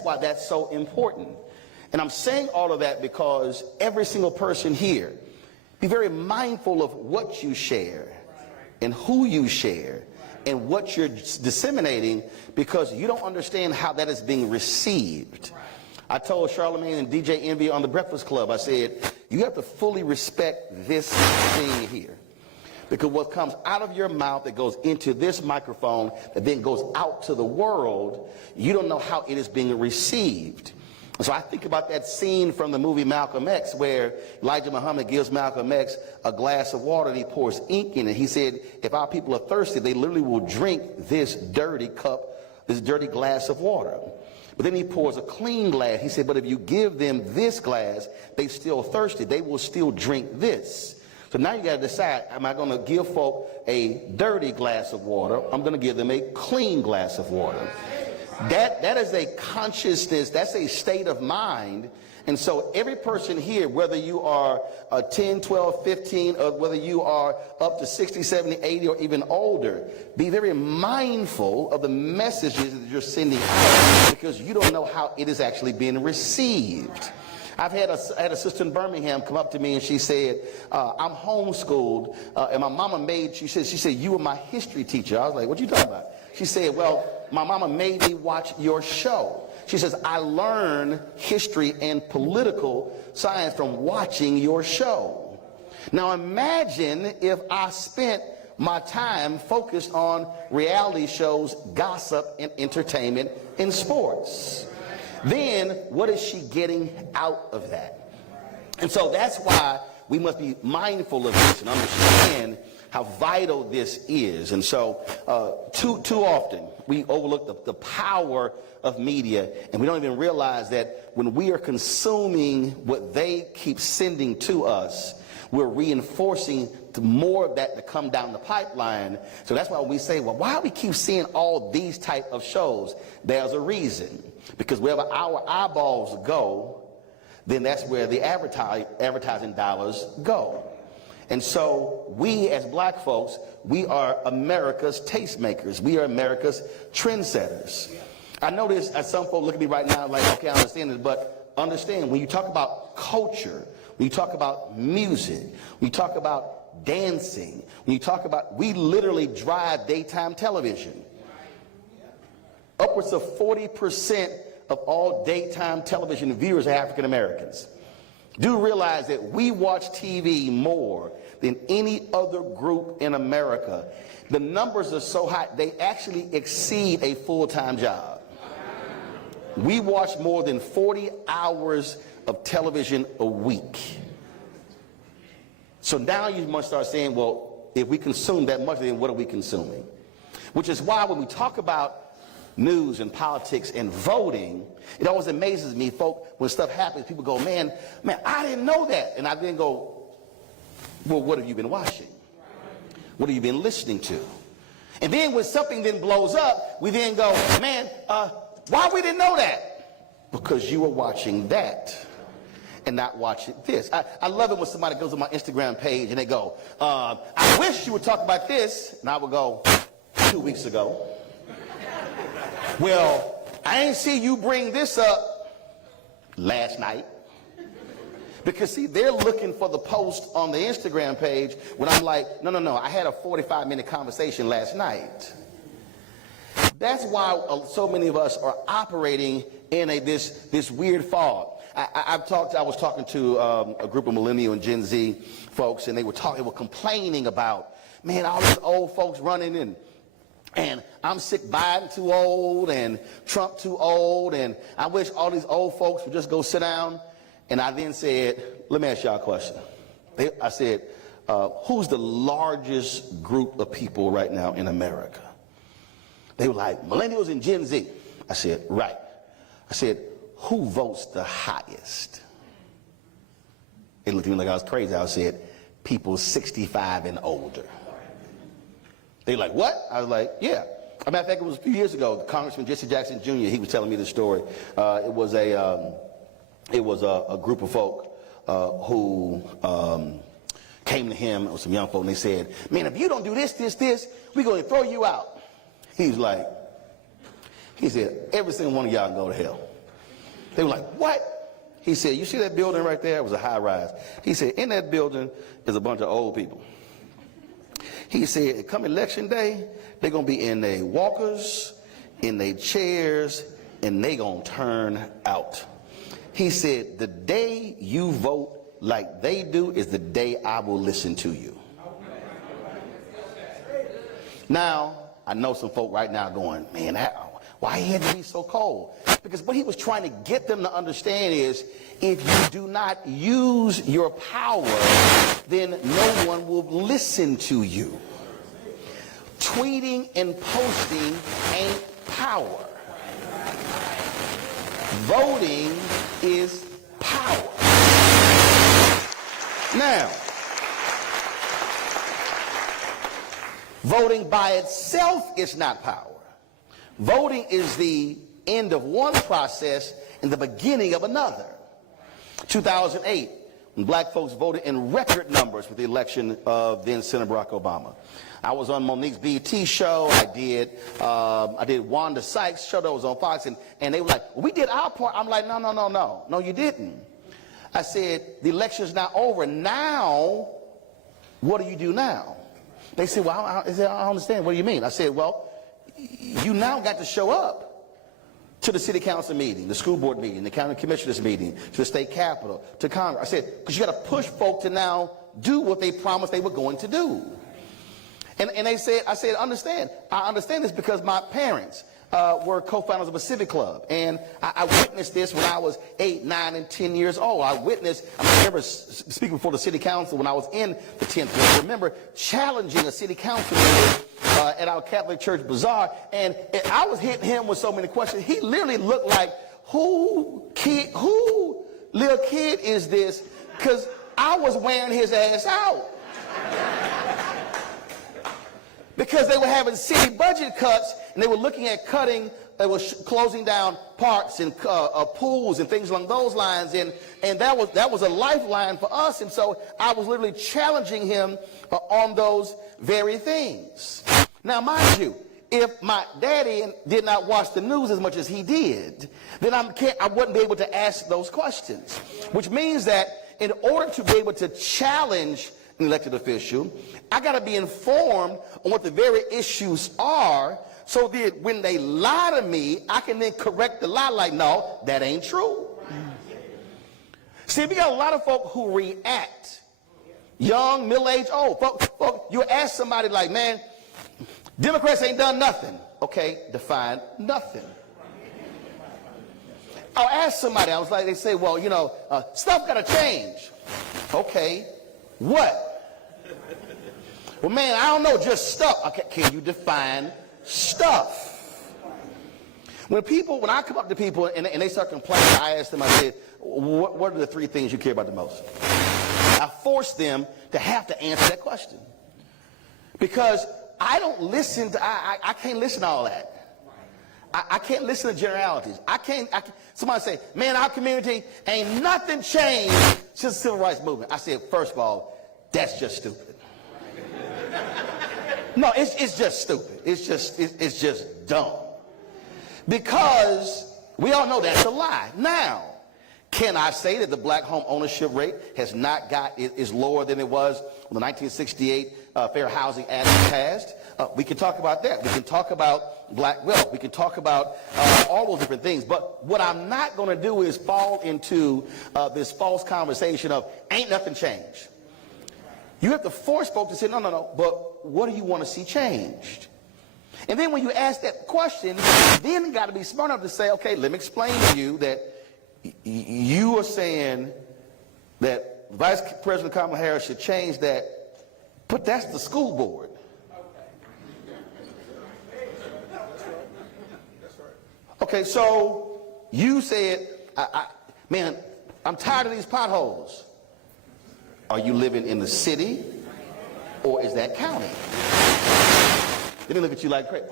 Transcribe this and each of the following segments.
that's why that's so important. And I'm saying all of that because every single person here, be very mindful of what you share and who you share and what you're disseminating, because you don't understand how that is being received. I told Charlamagne and DJ Envy on the Breakfast Club, I said, you have to fully respect this thing here. Because what comes out of your mouth that goes into this microphone that then goes out to the world, you don't know how it is being received. And so I think about that scene from the movie Malcolm X where Elijah Muhammad gives Malcolm X a glass of water and he pours ink in it. He said, if our people are thirsty, they literally will drink this dirty cup, this dirty glass of water. But then he pours a clean glass. He said, but if you give them this glass, they're still thirsty. They will still drink this. So now you got to decide, am I going to give folk a dirty glass of water? I'm going to give them a clean glass of water. That is a consciousness, that's a state of mind. And so every person here, whether you are 10, 12, 15, or whether you are up to 60, 70, 80, or even older, be very mindful of the messages that you're sending out, because you don't know how it is actually being received. I had a sister in Birmingham come up to me and she said, I'm homeschooled, and my mama made, she said, you were my history teacher. I was like, what you talking about? She said, well, my mama made me watch your show. She says, I learned history and political science from watching your show. Now imagine if I spent my time focused on reality shows, gossip, and entertainment and sports. Then what is she getting out of that? And so that's why we must be mindful of this and understand how vital this is. And so too often we overlook the power of media, and we don't even realize that when we are consuming what they keep sending to us, we're reinforcing more of that to come down the pipeline. So that's why we say, well, why do we keep seeing all these type of shows? There's a reason. Because wherever our eyeballs go, then that's where the advertising dollars go. And so we as black folks, we are America's tastemakers. We are America's trendsetters. I notice as some folks look at me right now like, okay, I understand this, but understand when you talk about culture, when you talk about music, when you talk about dancing, when you talk about, we literally drive daytime television. Upwards of 40% of all daytime television viewers are African Americans. Do realize that we watch TV more than any other group in America. The numbers are so high, they actually exceed a full-time job. We watch more than 40 hours of television a week. So now you must start saying, well, if we consume that much, then what are we consuming? Which is why when we talk about news and politics and voting, it always amazes me, folk, when stuff happens, people go, man, I didn't know that. And I then go, well, what have you been watching? What have you been listening to? And then when something then blows up, we then go, man, why we didn't know that? Because you were watching that and not watching this. I love it when somebody goes on my Instagram page and they go, I wish you would talk about this. And I would go, 2 weeks ago. Well, I ain't see you bring this up last night. Because, see, they're looking for the post on the Instagram page when I'm like, no, I had a 45-minute conversation last night. That's why so many of us are operating in this weird fog. I was talking to a group of millennial and Gen Z folks, and they were complaining about, man, all these old folks running and I'm sick, Biden too old, and Trump too old, and I wish all these old folks would just go sit down. And I then said, let me ask y'all a question. I said, who's the largest group of people right now in America? They were like, millennials and Gen Z. I said, right. I said, who votes the highest? They looked at me like I was crazy. I said, people 65 and older. They were like, what? I was like, yeah. As a matter of fact, it was a few years ago, Congressman Jesse Jackson Jr., he was telling me the story. It was a group of folk who came to him, it was some young folk, and they said, man, if you don't do this, we're going to throw you out. He said, every single one of y'all can go to hell. They were like, what? He said, you see that building right there? It was a high rise. He said, in that building is a bunch of old people. He said, come election day, they're going to be in their walkers, in their chairs, and they going to turn out. He said, the day you vote like they do is the day I will listen to you. Now, I know some folk right now going, man, why he had to be so cold? Because what he was trying to get them to understand is, if you do not use your power, then no one will listen to you. Tweeting and posting ain't power. Voting is power. Now, voting by itself is not power. Voting is the end of one process and the beginning of another. 2008, when black folks voted in record numbers for the election of then Senator Barack Obama. I was on Monique's BET show. I did Wanda Sykes' show that was on Fox, and they were like, we did our part. I'm like, no, you didn't. I said, the election's not over. Now, what do you do now? They said, well, I don't understand. What do you mean? I said, well, you now got to show up to the city council meeting, the school board meeting, the county commissioners meeting, to the state capitol, to Congress. I said, because you got to push folk to now do what they promised they were going to do. And they said, I said, understand. I understand this because my parents were co-founders of a civic club. And I witnessed this when I was 8, 9, and 10 years old. I remember speaking before the city council when I was in the 10th grade. I remember challenging a city council member at our Catholic church bazaar. And I was hitting him with so many questions. He literally looked like, who little kid is this? Because I was wearing his ass out. Because they were having city budget cuts, and they were looking at closing down parks and pools and things along those lines, and that was a lifeline for us. And so I was literally challenging him on those very things. Now, mind you, if my daddy did not watch the news as much as he did, then I wouldn't be able to ask those questions. Which means that in order to be able to challenge an elected official, I got to be informed on what the very issues are, so that when they lie to me, I can then correct the lie like, no, that ain't true. See, we got a lot of folk who react. Young, middle-aged, old. Folk, you ask somebody like, man, Democrats ain't done nothing. Okay, define nothing. I'll ask somebody, they say, well, stuff got to change. Okay, what? Well, man, I don't know, just stuff. Okay, can you define stuff? When I come up to people and they start complaining, I ask them, I say, what are the 3 things you care about the most? I force them to have to answer that question. Because I don't listen to, I can't listen to all that. I can't listen to generalities. Somebody say, man, our community ain't nothing changed since the civil rights movement. I said, first of all, that's just stupid. No, it's just stupid. It's just dumb. Because we all know that's a lie. Now, can I say that the black home ownership rate is lower than it was when the 1968 Fair Housing Act was passed? We can talk about that. We can talk about black wealth. We can talk about all those different things. But what I'm not going to do is fall into this false conversation of ain't nothing changed. You have to force folks to say, no, but what do you want to see changed? And then when you ask that question, then you got to be smart enough to say, okay, let me explain to you that you are saying that Vice President Kamala Harris should change that, but that's the school board. Okay, so you said, man, I'm tired of these potholes. Are you living in the city, or is that county? Then they look at you like, great.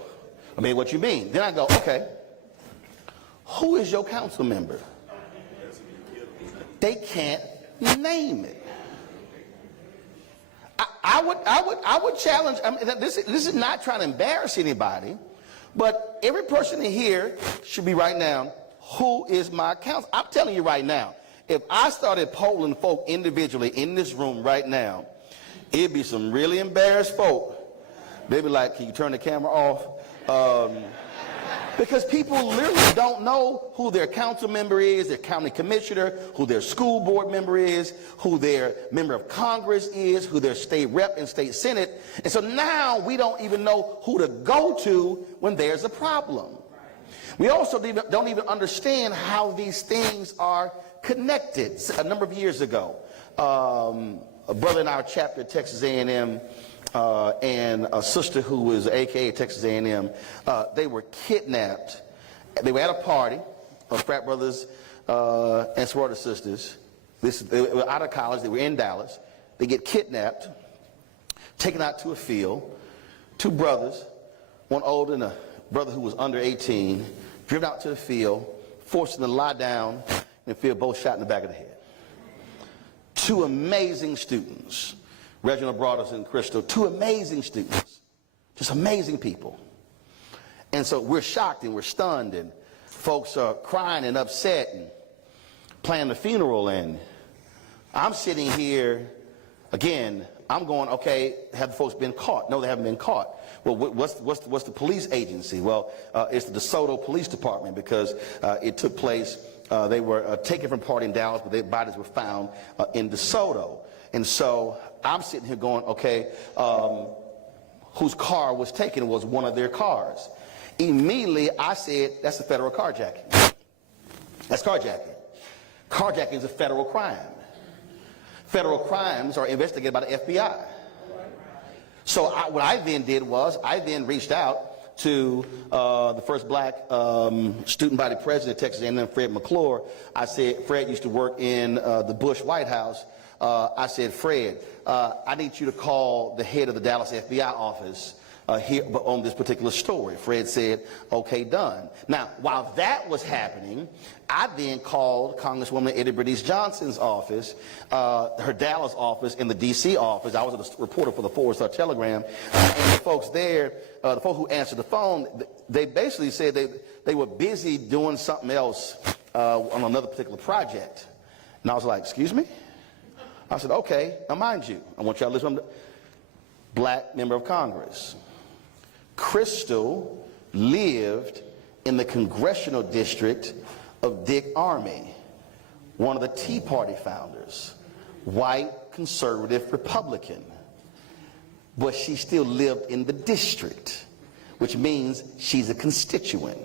I mean, what you mean? Then I go, okay, who is your council member? They can't name it. I would challenge. I mean, this is not trying to embarrass anybody, but every person in here should be writing down who is my counsel? I'm telling you right now, if I started polling folk individually in this room right now, it'd be some really embarrassed folk. They'd be like, can you turn the camera off? Because people literally don't know who their council member is, their county commissioner, who their school board member is, who their member of Congress is, who their state rep and state senate. And so now we don't even know who to go to when there's a problem. We also don't even understand how these things are connected. A number of years ago, a brother in our chapter at Texas A&M and a sister who was AKA Texas A&M, they were kidnapped. They were at a party of frat brothers and sorority sisters. They were out of college. They were in Dallas. They get kidnapped, taken out to a field. Two brothers, one older and a brother who was under 18, driven out to the field, forced them to lie down in the field, both shot in the back of the head. Two amazing students, Reginald Broadus and Crystal, two amazing students, just amazing people. And so we're shocked and we're stunned, and folks are crying and upset and planning the funeral, and I'm sitting here, again, I'm going, okay, have the folks been caught? No, they haven't been caught. Well, what's the police agency? Well, it's the DeSoto Police Department, because it took place, they were taken from a party in Dallas, but their bodies were found in DeSoto. And so I'm sitting here going, okay, whose car was taken? Was one of their cars. Immediately I said, that's a federal carjacking. That's carjacking. Carjacking is a federal crime. Federal crimes are investigated by the FBI. So what I then did was, I then reached out to the first black student body president of Texas A&M, Fred McClure. I said, Fred used to work in the Bush White House. I said, Fred, I need you to call the head of the Dallas FBI office here on this particular story. Fred said, okay, done. Now, while that was happening, I then called Congresswoman Eddie Bernice Johnson's office, her Dallas office, and the D.C. office. I was a reporter for the Forward Star Telegram, and the folks there, the folks who answered the phone, they basically said they were busy doing something else on another particular project. And I was like, excuse me? I said, okay, now mind you, I want y'all to listen to black member of Congress. Crystal lived in the congressional district of Dick Armey, one of the Tea Party founders, white, conservative, Republican. But she still lived in the district, which means she's a constituent.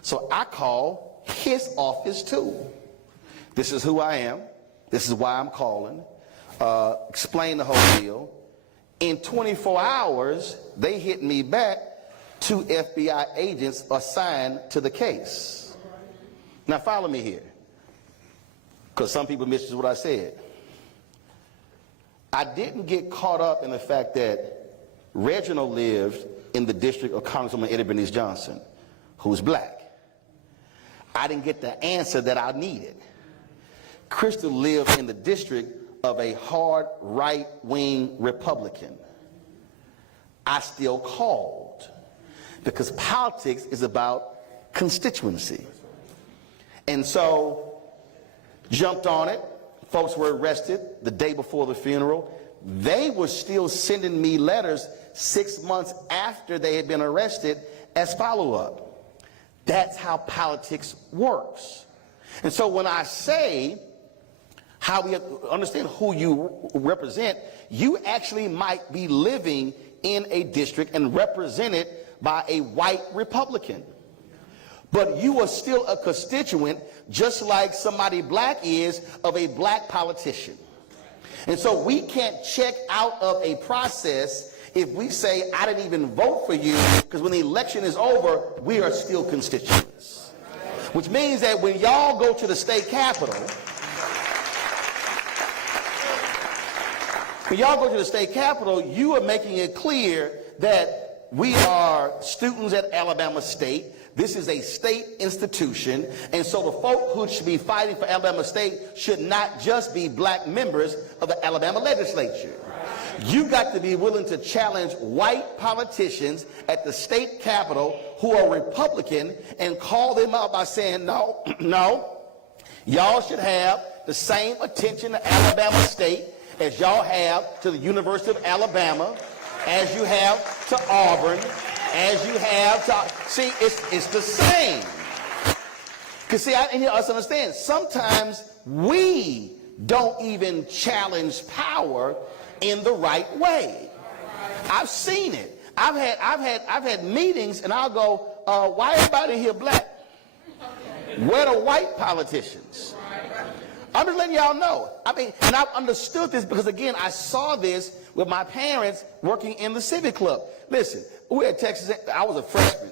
So I call his office too. This is who I am. This is why I'm calling. Explain the whole deal. In 24 hours, they hit me back, 2 FBI agents assigned to the case. Now follow me here, because some people missed what I said. I didn't get caught up in the fact that Reginald lived in the district of Congresswoman Eddie Bernice Johnson, who's black. I didn't get the answer that I needed. Crystal lived in the district of a hard right-wing Republican. I still called, because politics is about constituency. And so, jumped on it. Folks were arrested the day before the funeral. They were still sending me letters 6 months after they had been arrested as follow-up. That's how politics works. And so when I say how we understand who you represent, you actually might be living in a district and represented by a white Republican. But you are still a constituent, just like somebody black is of a black politician. And so we can't check out of a process if we say, I didn't even vote for you, because when the election is over, we are still constituents. Which means that when y'all go to the state capitol, you are making it clear that we are students at Alabama State. This is a state institution, and so the folk who should be fighting for Alabama State should not just be black members of the Alabama legislature. You got to be willing to challenge white politicians at the state capitol who are Republican and call them out by saying, no, no, y'all should have the same attention to Alabama State as y'all have to the University of Alabama, as you have to Auburn, as you have to, see, it's the same. Because see, and you also understand, sometimes we don't even challenge power in the right way. I've seen it. I've had meetings, and I'll go, why everybody here black? Where the white politicians? I'm just letting y'all know. I mean, and I've understood this because, again, I saw this with my parents working in the civic club. Listen, we at Texas, I was a freshman,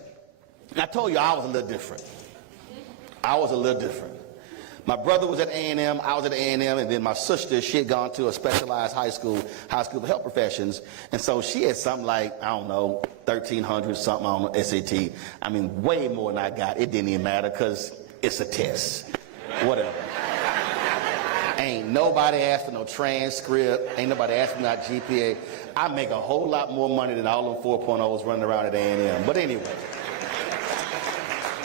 and I told you I was a little different. I was a little different. My brother was at A&M, I was at A&M, and then my sister, she had gone to a specialized high school for health professions, and so she had something like, I don't know, 1,300 something on SAT. I mean, way more than I got. It didn't even matter because it's a test. Whatever. Ain't nobody asked for no transcript. Ain't nobody asked for my GPA. I make a whole lot more money than all them 4.0s running around at A&M. But anyway.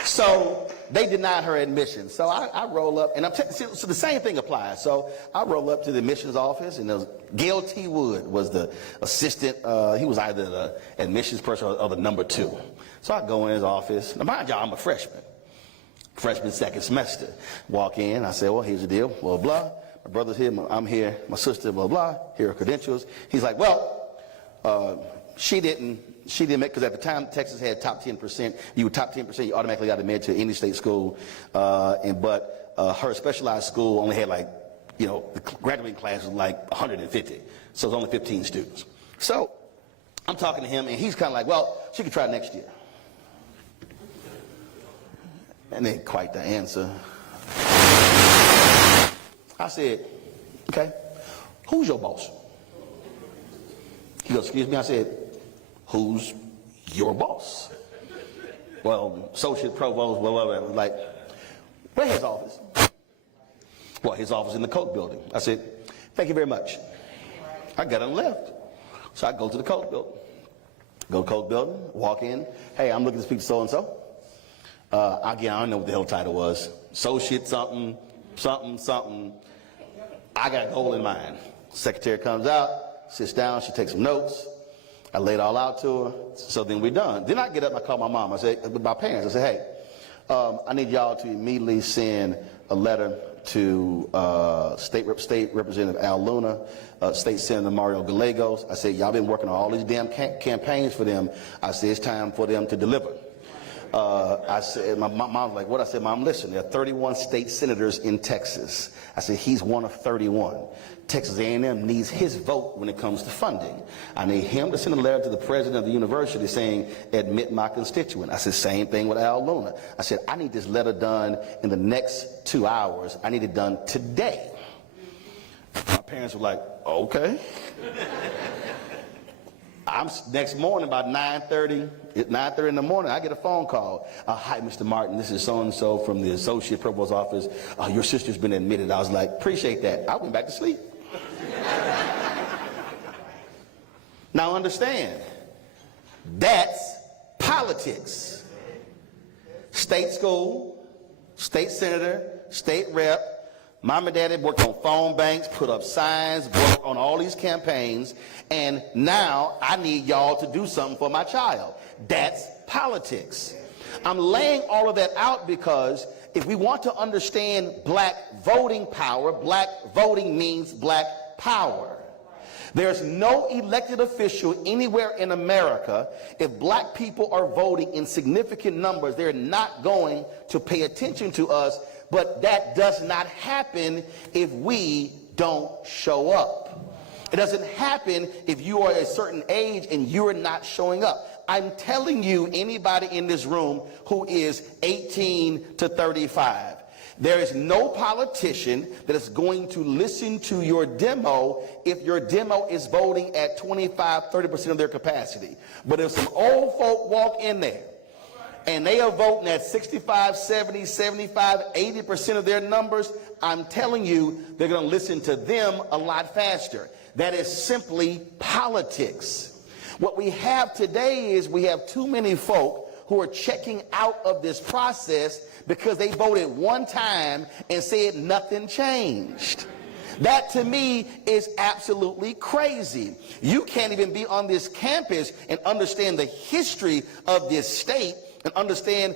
So they denied her admission. So I roll up, and so the same thing applies. So I roll up to the admissions office, and Gail T. Wood was the assistant. He was either the admissions person or the number 2. So I go in his office. Now, mind y'all, I'm a freshman. Freshman, second semester. Walk in, I say, well, here's the deal, blah, blah. My brother's here, I'm here, my sister, blah, blah. Here are credentials. He's like, well, she didn't make, because at the time Texas had top 10%. You were top 10%, you automatically got admitted to any state school. But her specialized school only had like, you know, the graduating class was like 150. So it was only 15 students. So I'm talking to him, and he's kind of like, well, she could try next year. And ain't quite the answer. I said, okay, who's your boss? He goes, excuse me? I said, who's your boss? Well, associate provost, blah, blah, blah. Like, where's his office? Well, his office in the Coke building. I said, thank you very much. I got and left. So I go to the Coke building. Go to the Coke building, walk in. Hey, I'm looking to speak to so-and-so. Again, I don't know what the hell title was. Associate something, something, something. I got a goal in mind. Secretary comes out, sits down, she takes some notes. I lay it all out to her. So then we're done. Then I get up and I call my mom. I say, with my parents, I say, hey, I need y'all to immediately send a letter to State Representative Al Luna, State Senator Mario Gallegos. I said, y'all been working on all these damn campaigns for them. I said, it's time for them to deliver. I said, my mom was like, what? I said, Mom, listen, there are 31 state senators in Texas. I said, he's one of 31. Texas A&M needs his vote when it comes to funding. I need him to send a letter to the president of the university saying, admit my constituent. I said, same thing with Al Luna. I said, I need this letter done in the next 2 hours. I need it done today. My parents were like, okay. Next morning, about 9:30 in the morning, I get a phone call. Hi, Mr. Martin, this is so-and-so from the Associate Provost's office. Your sister's been admitted. I was like, appreciate that. I went back to sleep. Now understand, that's politics. State school, state senator, state rep. Mom and Dad had worked on phone banks, put up signs, worked on all these campaigns, and now I need y'all to do something for my child. That's politics. I'm laying all of that out because if we want to understand black voting power, black voting means black power. There's no elected official anywhere in America, if black people are voting in significant numbers, they're not going to pay attention to us. But that does not happen if we don't show up. It doesn't happen if you are a certain age and you're not showing up. I'm telling you, anybody in this room who is 18 to 35, there is no politician that is going to listen to your demo if your demo is voting at 25-30% of their capacity. But if some old folk walk in there and they are voting at 65, 70, 75, 80% of their numbers, I'm telling you, they're going to listen to them a lot faster. That is simply politics. What we have today is we have too many folk who are checking out of this process because they voted one time and said nothing changed. That to me is absolutely crazy. You can't even be on this campus and understand the history of this state and understand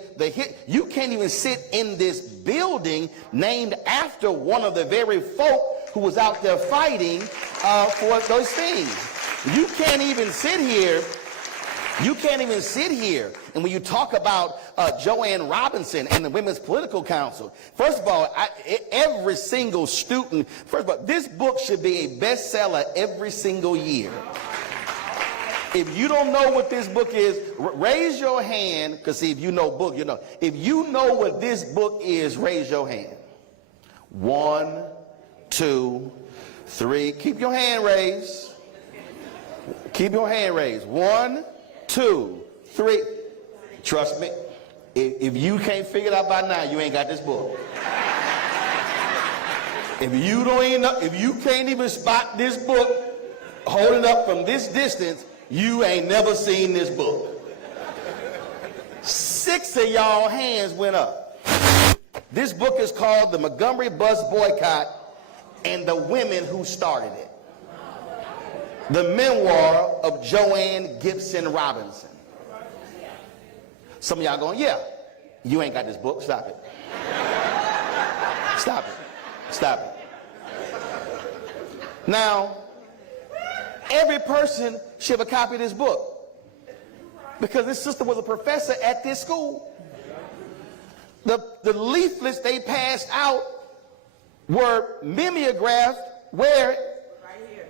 you can't even sit in this building named after one of the very folk who was out there fighting for those things. You can't even sit here. And when you talk about Joanne Robinson and the Women's Political Council, first of all, every single student, first of all, this book should be a bestseller every single year. If you don't know what this book is, raise your hand, because see, if you know book, you know. If you know what this book is, raise your hand. 1, 2, 3. Keep your hand raised. Keep your hand raised. 1, 2, 3. Trust me, if you can't figure it out by now, you ain't got this book. If you can't even spot this book holding up from this distance, you ain't never seen this book. 6 of y'all hands went up. This book is called The Montgomery Bus Boycott and the Women Who Started It. The memoir of Joanne Gibson Robinson. Some of y'all going, yeah, you ain't got this book. Stop it. Stop it. Stop it. Now, every person should have a copy of this book because this sister was a professor at this school. The leaflets they passed out were mimeographed where? Right here.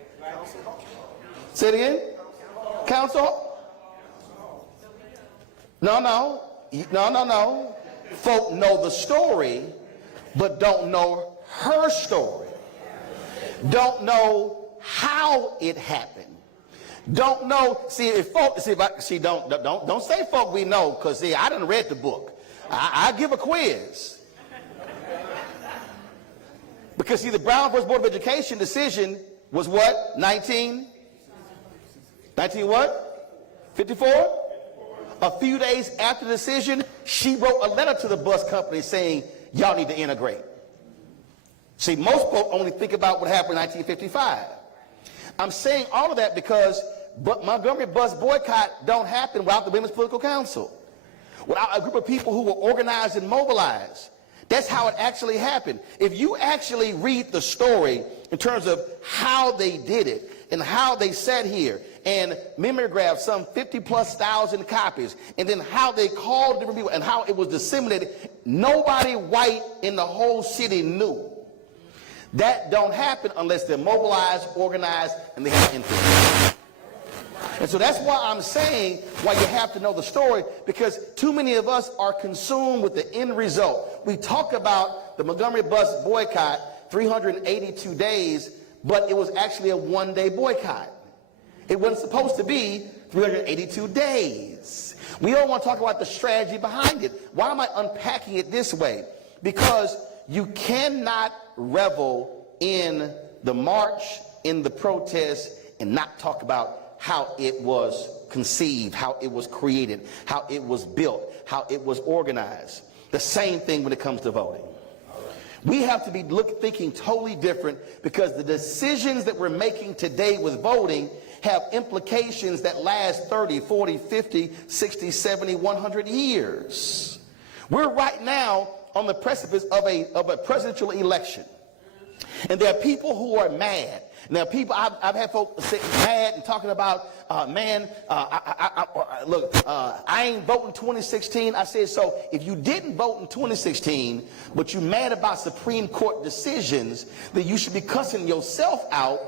Say it again. Council? No. Folk know the story, but don't know her story. Don't know how it happened. Don't know. See, if folk, don't say folk we know, because see, I done read the book. I give a quiz. Because see, the Brown versus Board of Education decision was what? 19 what? 54? A few days after the decision, she wrote a letter to the bus company saying, y'all need to integrate. See, most folk only think about what happened in 1955. I'm saying all of that because Montgomery bus boycott don't happen without the Women's Political Council, without a group of people who were organized and mobilized. That's how it actually happened. If you actually read the story in terms of how they did it and how they sat here and mimeographed some 50,000+ copies, and then how they called different people and how it was disseminated, nobody white in the whole city knew. That don't happen unless they're mobilized, organized, and they have influence. And so that's why I'm saying why you have to know the story, because too many of us are consumed with the end result. We talk about the Montgomery bus boycott, 382 days, but it was actually a one-day boycott. It wasn't supposed to be 382 days. We don't want to talk about the strategy behind it. Why am I unpacking it this way? Because you cannot revel in the march, in the protest, and not talk about how it was conceived, how it was created, how it was built, how it was organized. The same thing when it comes to voting. We have to be thinking totally different, because the decisions that we're making today with voting have implications that last 30, 40, 50, 60, 70, 100 years. We're right now on the precipice of a presidential election. And there are people who are mad. Now, people, I've had folks sit mad and talking about, look, I ain't voting 2016. I said, so if you didn't vote in 2016, but you're mad about Supreme Court decisions, then you should be cussing yourself out.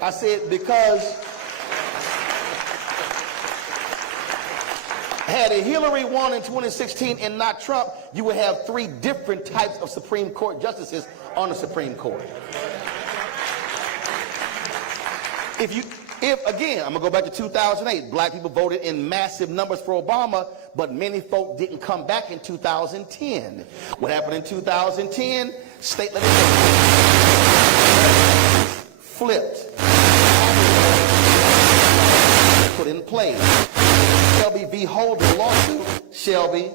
I said, because had Hillary won in 2016 and not Trump, you would have 3 different types of Supreme Court justices on the Supreme Court. If again, I'm gonna go back to 2008, black people voted in massive numbers for Obama, but many folk didn't come back in 2010. What happened in 2010? State legislation flipped. put in place. Shelby v. Holder lawsuit, Shelby,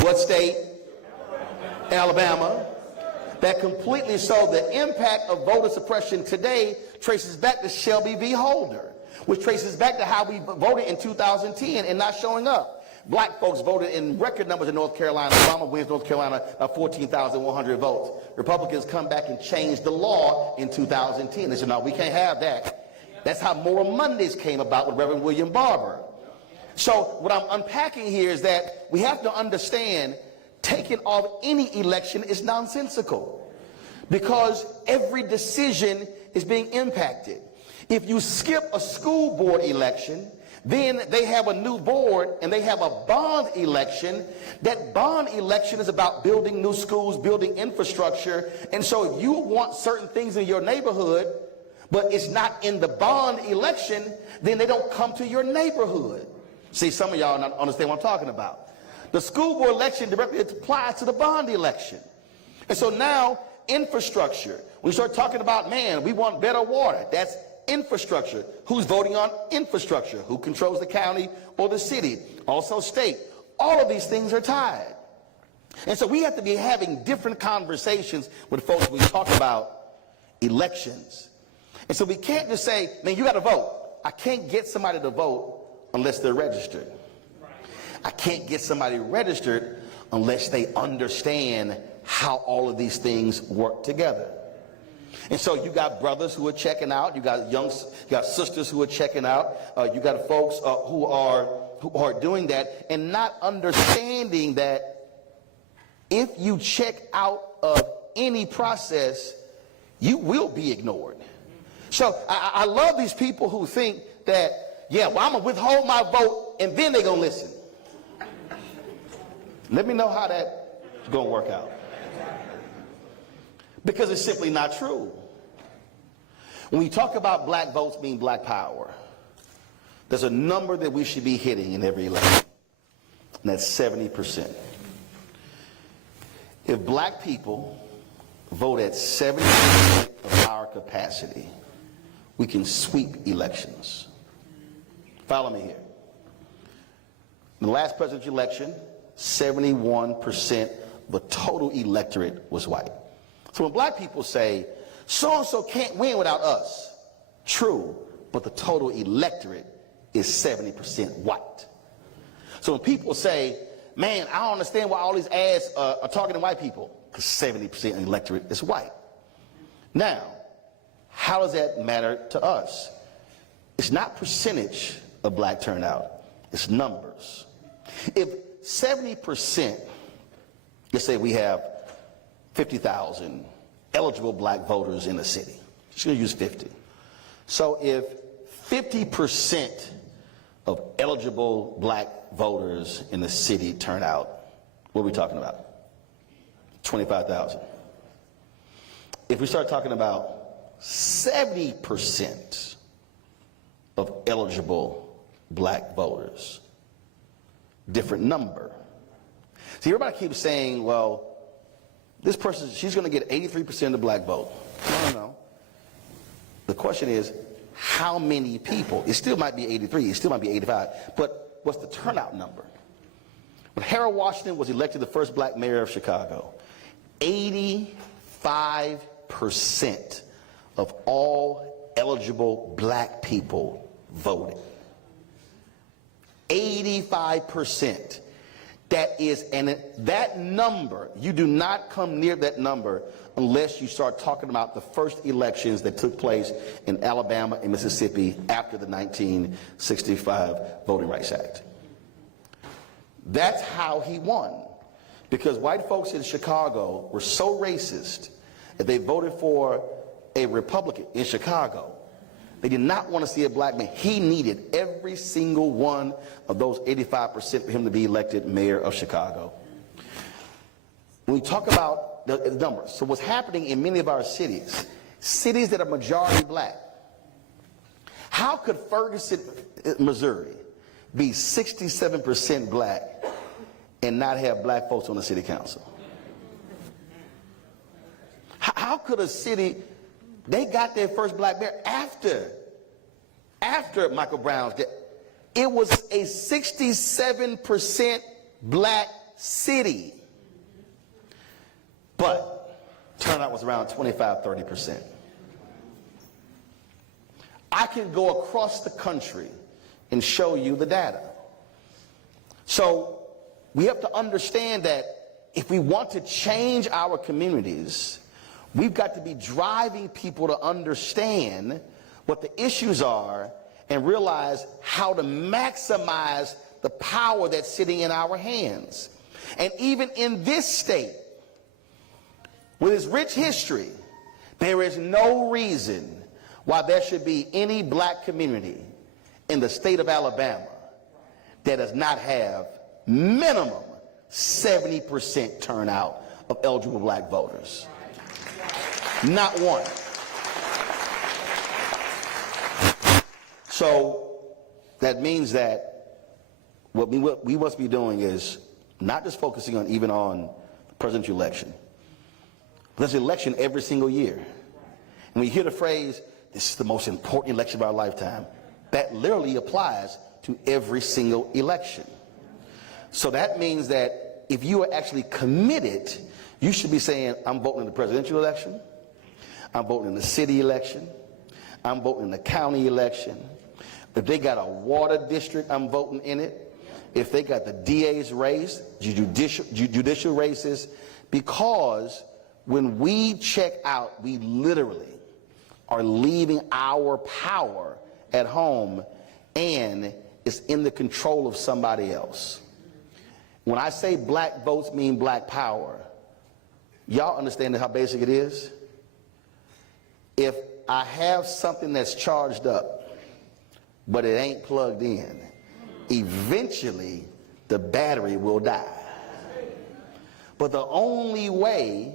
what state? Alabama. That completely showed the impact of voter suppression today traces back to Shelby v. Holder, which traces back to how we voted in 2010 and not showing up. Black folks voted in record numbers in North Carolina. Obama wins North Carolina by 14,100 votes. Republicans come back and change the law in 2010. They said, no, we can't have that. That's how Moral Mondays came about with Reverend William Barber. So what I'm unpacking here is that we have to understand taking off any election is nonsensical because every decision is being impacted. If you skip a school board election, then they have a new board and they have a bond election. That bond election is about building new schools, building infrastructure. And so if you want certain things in your neighborhood, but it's not in the bond election, then they don't come to your neighborhood. See, some of y'all don't understand what I'm talking about. The school board election directly applies to the bond election. And so now infrastructure, we start talking about, man, we want better water. That's infrastructure. Who's voting on infrastructure? Who controls the county or the city? Also state. All of these things are tied. And so we have to be having different conversations with folks when we talk about elections. And so we can't just say, man, you got to vote. I can't get somebody to vote unless they're registered. I can't get somebody registered unless they understand how all of these things work together. And so you got brothers who are checking out, you got sisters who are checking out, you got folks who are doing that and not understanding that if you check out of any process, you will be ignored. So I love these people who think that, yeah, well, I'm going to withhold my vote and then they're going to listen. Let me know how that's going to work out. Because it's simply not true. When we talk about black votes being black power, there's a number that we should be hitting in every election, and that's 70%. If black people vote at 70% of our capacity, we can sweep elections. Follow me here. In the last presidential election, 71% of the total electorate was white. So when black people say, so-and-so can't win without us, true, but the total electorate is 70% white. So when people say, man, I don't understand why all these ads are targeting white people, because 70% of the electorate is white. Now, how does that matter to us? It's not percentage of black turnout, it's numbers. If 70%, let's say we have 50,000 eligible black voters in the city. Just going to use 50. So if 50% of eligible black voters in the city turn out, what are we talking about? 25,000. If we start talking about 70% of eligible black voters, different number. See, everybody keeps saying, well, this person, she's going to get 83% of the black vote. No. The question is, how many people? It still might be 83, it still might be 85, but what's the turnout number? When Harold Washington was elected the first black mayor of Chicago, 85% of all eligible black people voted. 85%. That is, and that number, you do not come near that number unless you start talking about the first elections that took place in Alabama and Mississippi after the 1965 Voting Rights Act. That's how he won. Because white folks in Chicago were so racist that they voted for a Republican in Chicago. They did not want to see a black man. He needed every single one of those 85% for him to be elected mayor of Chicago. When we talk about the numbers, so what's happening in many of our cities, cities that are majority black, how could Ferguson, Missouri, be 67% black and not have black folks on the city council? How could a city, they got their first black mayor after after Michael Brown's death, it was a 67% black city. But turnout was around 25–30%. I can go across the country and show you the data. So we have to understand that if we want to change our communities, we've got to be driving people to understand what the issues are and realize how to maximize the power that's sitting in our hands. And even in this state, with its rich history, there is no reason why there should be any black community in the state of Alabama that does not have minimum 70% turnout of eligible black voters. Not one. So that means that what we must be doing is not just focusing on even on the presidential election. There's an election every single year. And when you hear the phrase, this is the most important election of our lifetime, that literally applies to every single election. So that means that if you are actually committed, you should be saying, I'm voting in the presidential election, I'm voting in the city election, I'm voting in the county election. If they got a water district, I'm voting in it. If they got the DA's race, judicial races, because when we check out, we literally are leaving our power at home and it's in the control of somebody else. When I say black votes mean black power, y'all understand how basic it is? If I have something that's charged up, but it ain't plugged in, eventually the battery will die. But the only way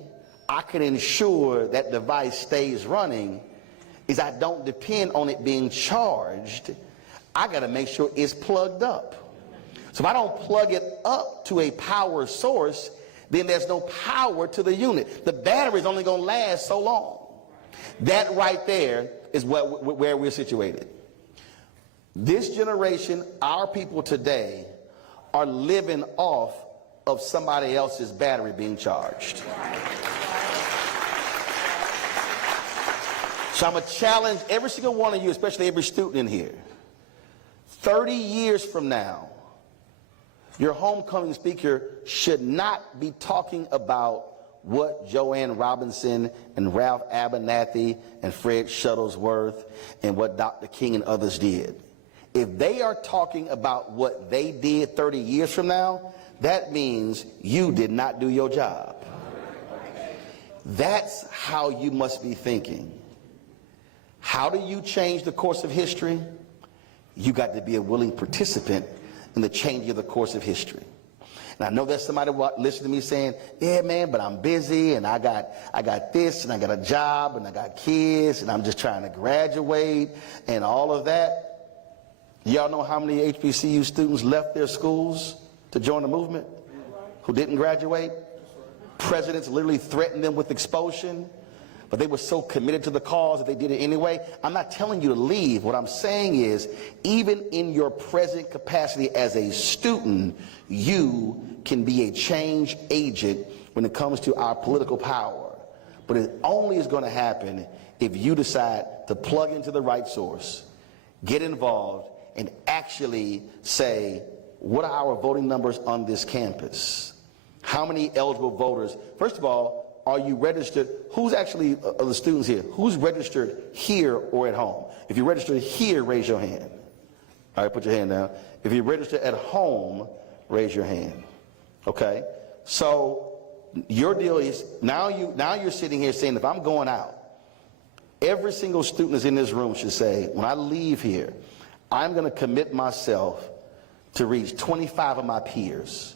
I can ensure that device stays running is I don't depend on it being charged. I got to make sure it's plugged up. So if I don't plug it up to a power source, then there's no power to the unit. The battery is only going to last so long. That right there is where we're situated. This generation, our people today, are living off of somebody else's battery being charged. So I'm going to challenge every single one of you, especially every student in here. 30 years from now, your homecoming speaker should not be talking about what Joanne Robinson and Ralph Abernathy and Fred Shuttlesworth and what Dr. King and others did. If they are talking about what they did 30 years from now, that means you did not do your job. That's how you must be thinking. How do you change the course of history? You got to be a willing participant in the changing of the course of history. And I know there's somebody listening to me saying, yeah, man, but I'm busy and I got this and I got a job and I got kids and I'm just trying to graduate and all of that. Y'all know how many HBCU students left their schools to join the movement who didn't graduate? Presidents literally threatened them with expulsion, but they were so committed to the cause that they did it anyway. I'm not telling you to leave. What I'm saying is, even in your present capacity as a student, you can be a change agent when it comes to our political power. But it only is going to happen if you decide to plug into the right source, get involved, and actually say, what are our voting numbers on this campus? How many eligible voters? First of all, are you registered? Who's actually, of the students here, who's registered here or at home? If you're registered here, raise your hand. All right, put your hand down. If you're registered at home, raise your hand. Okay? So your deal is, now you're sitting here saying, if I'm going out, every single student that's in this room should say, when I leave here, I'm going to commit myself to reach 25 of my peers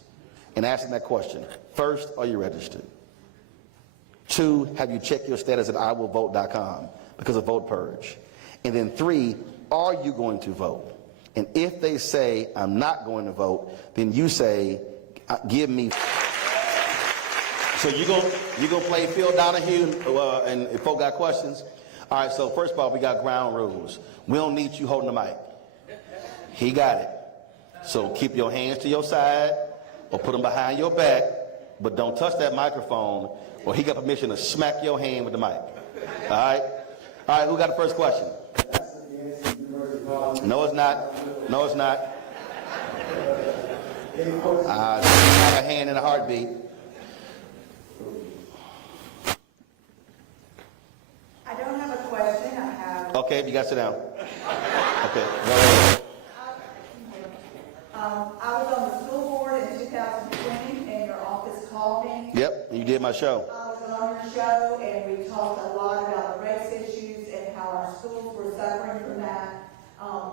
and ask them that question. First, are you registered? 2, have you checked your status at iwillvote.com because of vote purge? And then 3, are you going to vote? And if they say, I'm not going to vote, then you say, give me. So you're gonna play Phil Donahue and if folk got questions? All right, so first of all, we got ground rules. We don't need you holding the mic. He got it. So keep your hands to your side or put them behind your back, but don't touch that microphone or he got permission to smack your hand with the mic. All right? All right, who got the first question? No, it's not. No, it's not. Have a hand in a heartbeat. I don't have a question. I have. Okay, you got to sit down. Okay, go ahead. I was on the school board in 2020, and your office called me. Yep, you did my show. I was on your show, and we talked a lot about the race issues and how our schools were suffering from that.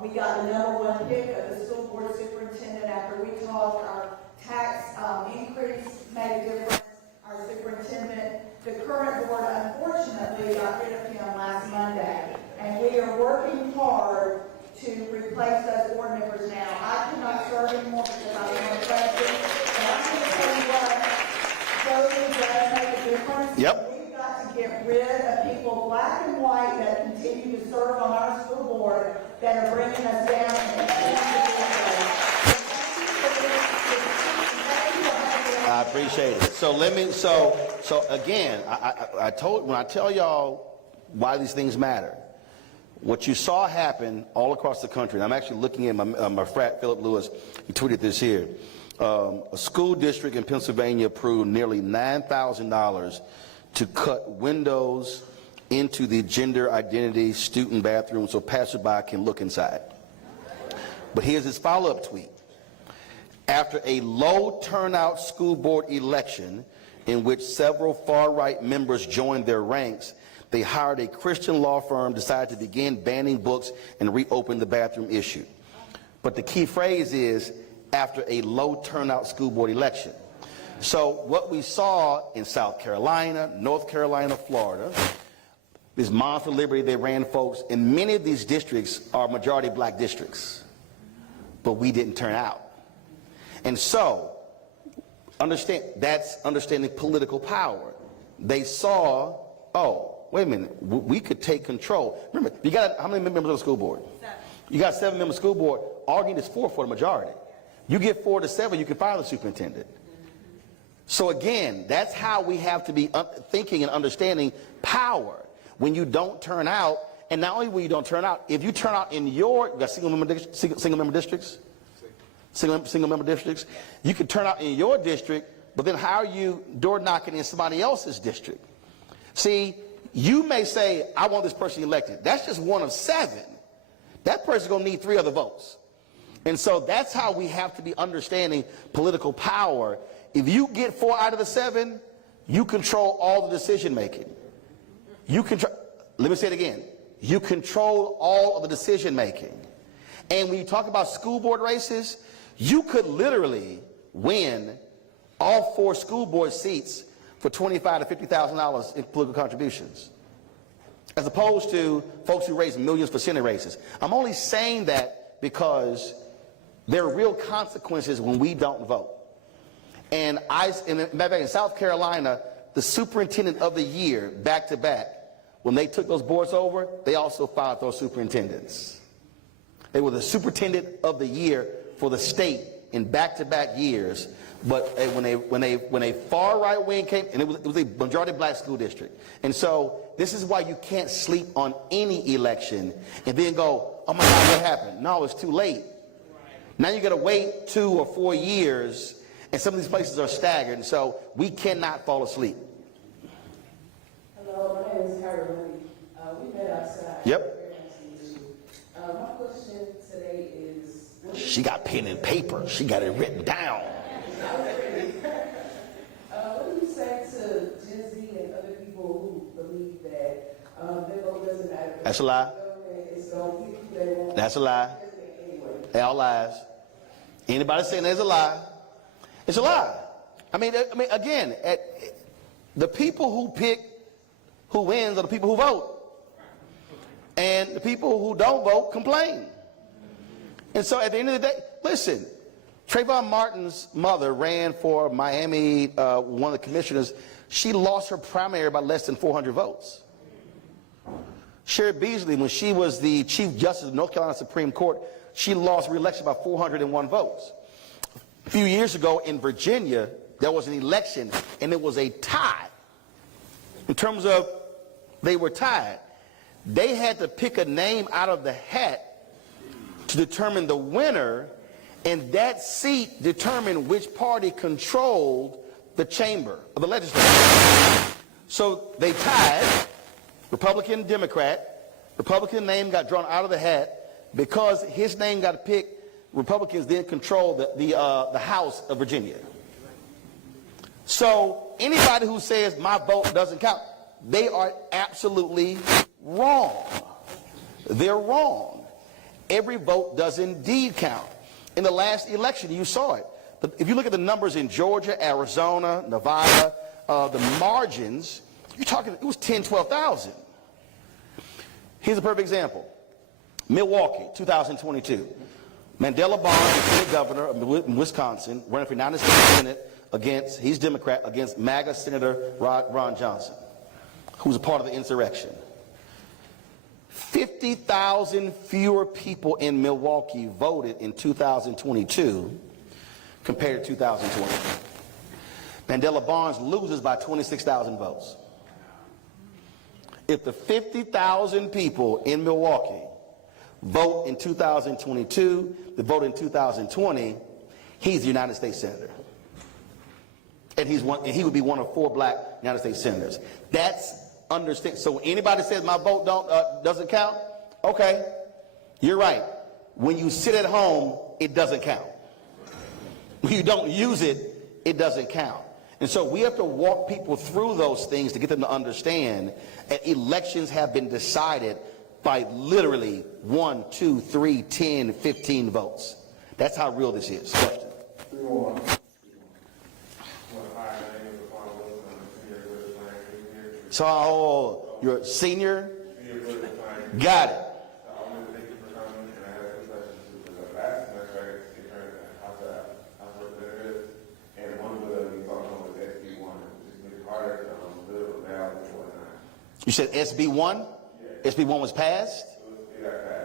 We got the #1 pick of the school board superintendent after we talked. Our tax increase made a difference. Our superintendent, the current board, unfortunately, got rid of him last Monday. And we are working hard to replace those board members now. I cannot serve anymore because I am a president. And I'm going to tell you what, voting does make a difference. Yep. We've got to get rid of people, black and white, that continue to serve on our school board that are bringing us down and I appreciate it. So let me, so again, when I tell y'all why these things matter, what you saw happen all across the country, and I'm actually looking at my frat, Philip Lewis, he tweeted this here. A school district in Pennsylvania approved nearly $9,000 to cut windows into the gender identity student bathroom so passerby can look inside. But here's his follow-up tweet. After a low turnout school board election in which several far-right members joined their ranks, they hired a Christian law firm, decided to begin banning books and reopen the bathroom issue. But the key phrase is, after a low turnout school board election. So what we saw in South Carolina, North Carolina, Florida, this Monster Liberty, they ran folks, and many of these districts are majority black districts, but we didn't turn out. And so, understand, that's understanding political power. They saw, oh, wait a minute, we could take control. Remember, you got how many members on the school board? 7. You got 7 members of the school board. All you need is 4 for the majority. You get 4 to 7, you can fire the superintendent. So again, that's how we have to be thinking and understanding power. When you don't turn out, and not only when you don't turn out, if you turn out in your, you got single member districts? Single member districts, you can turn out in your district, but then how are you door knocking in somebody else's district? See, you may say, I want this person elected. That's just 1 of 7. That person's going to need 3 other votes. And so that's how we have to be understanding political power. If you get 4 out of the 7, you control all the decision making. You control, let me say it again. You control all of the decision making. And when you talk about school board races, you could literally win all 4 school board seats for $25,000 to $50,000 in political contributions, as opposed to folks who raise millions for Senate races. I'm only saying that because there are real consequences when we don't vote. And in South Carolina, the superintendent of the year, back to back, when they took those boards over, they also fired those superintendents. They were the superintendent of the year for the state in back-to-back years. But when a far right wing came, and it was a majority black school district. And so this is why you can't sleep on any election and then go, oh my God, what happened? No, it's too late. Now you got to wait 2 or 4 years, and some of these places are staggered. And so we cannot fall asleep. Hello, my name is Roland. We met outside. Yep. My question today is... She got pen and paper. She got it written down. What do you say to Gen Z and other people who believe that their vote doesn't matter? That's a lie. That's a lie. They all lies. Anybody saying there's a lie, it's a lie. I mean, again, the people who pick who wins are the people who vote. And the people who don't vote complain. And so at the end of the day, listen, Trayvon Martin's mother ran for Miami, one of the commissioners. She lost her primary by less than 400 votes. Sherry Beasley, when she was the Chief Justice of North Carolina Supreme Court, she lost re-election by 401 votes. A few years ago in Virginia, there was an election, and it was a tie. In terms of, they were tied. They had to pick a name out of the hat to determine the winner, and that seat determined which party controlled the chamber of the legislature. So they tied, Republican, Democrat. Republican name got drawn out of the hat. Because his name got picked, Republicans then control the House of Virginia. So anybody who says my vote doesn't count, they are absolutely wrong. They're wrong. Every vote does indeed count. In the last election, you saw it. If you look at the numbers in Georgia, Arizona, Nevada, the margins, you're talking, it was 10, 12,000. Here's a perfect example. Milwaukee, 2022. Mandela Barnes, lieutenant governor of Wisconsin, running for United States Senate against, he's Democrat, against MAGA Senator Ron Johnson, who's a part of the insurrection. 50,000 fewer people in Milwaukee voted in 2022 compared to 2020. Mandela Barnes loses by 26,000 votes. If the 50,000 people in Milwaukee vote in 2022, the vote in 2020, he's the United States Senator. And he would be one of 4 black United States Senators. That's understand. So when anybody says my vote doesn't count, okay, you're right. When you sit at home, it doesn't count. When you don't use it, it doesn't count. And so we have to walk people through those things to get them to understand that elections have been decided by literally 1, 2, 3, 10, 15 votes. That's how real this is. Question. So, you're a senior? Got it. You said SB1? Yeah. SB1 was passed?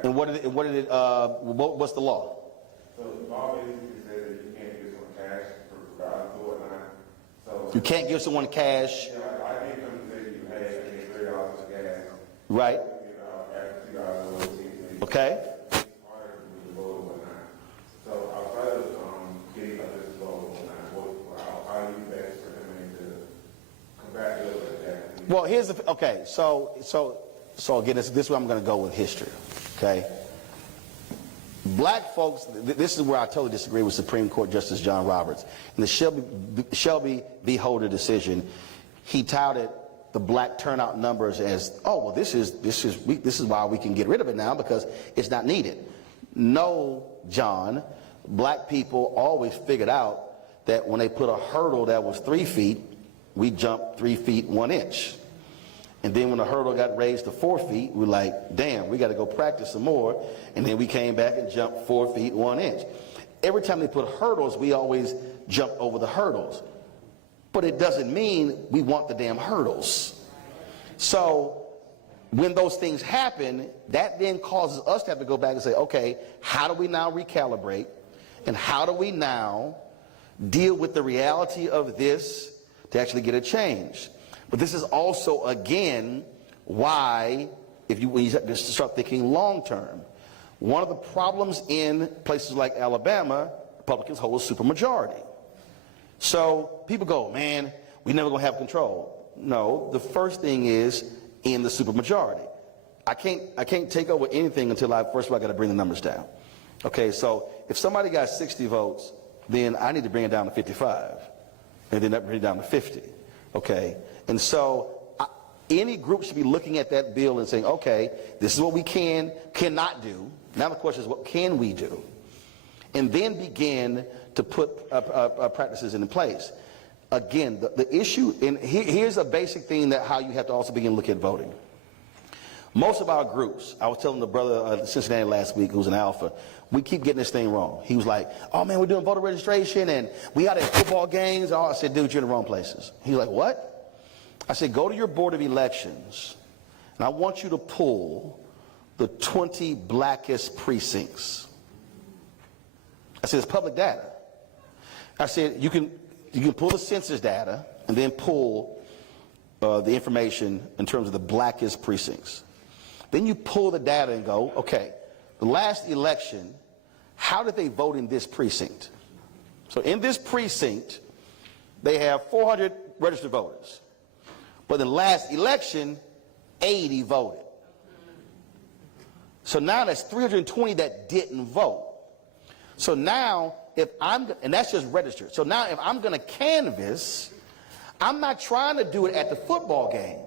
And what did it, what's the law? So the law basically says that you can't give someone cash for whatnot. So you can't give someone cash. Yeah, I can't come and say to you, hey, I need $30 for gas. Right. After $2 okay. It's harder to do the vote and whatnot. So outside of getting up this vote and whatnot, how do you best recommend to combat bills like that? Well, here's the, okay, so again, this is where I'm going to go with history, okay? Black folks, this is where I totally disagree with Supreme Court Justice John Roberts. In the Shelby v. Holder decision, he touted the black turnout numbers as, oh, well, this is why we can get rid of it now because it's not needed. No, John, black people always figured out that when they put a hurdle that was 3 feet, we jumped 3 feet 1 inch. And then when the hurdle got raised to 4 feet, we're like, damn, we got to go practice some more. And then we came back and jumped 4 feet 1 inch. Every time they put hurdles, we always jump over the hurdles. But it doesn't mean we want the damn hurdles. So when those things happen, that then causes us to have to go back and say, okay, how do we now recalibrate? And how do we now deal with the reality of this to actually get a change? But this is also, again, why, when you start thinking long term, one of the problems in places like Alabama, Republicans hold a supermajority. So people go, man, we're never going to have control. No, the first thing is in the supermajority. I can't take over anything until first of all, I got to bring the numbers down. Okay, so if somebody got 60 votes, then I need to bring it down to 55, and then bring it down to 50. Okay, and so any group should be looking at that bill and saying, okay, this is what we cannot do. Now the question is, what can we do? And then begin to put practices in place. Again, the issue, and here's a basic thing that how you have to also begin to look at voting. Most of our groups, I was telling the brother in Cincinnati last week who's an alpha, we keep getting this thing wrong. He was like, oh man, we're doing voter registration and we out at football games. I said, dude, you're in the wrong places. He's like, what? I said, go to your board of elections and I want you to pull the 20 blackest precincts. I said, it's public data. I said, you can pull the census data and then pull the information in terms of the blackest precincts. Then you pull the data and go, okay, the last election, how did they vote in this precinct? So in this precinct, they have 400 registered voters. But in the last election, 80 voted. So now that's 320 that didn't vote. So now, and that's just registered. So now if I'm going to canvass, I'm not trying to do it at the football game.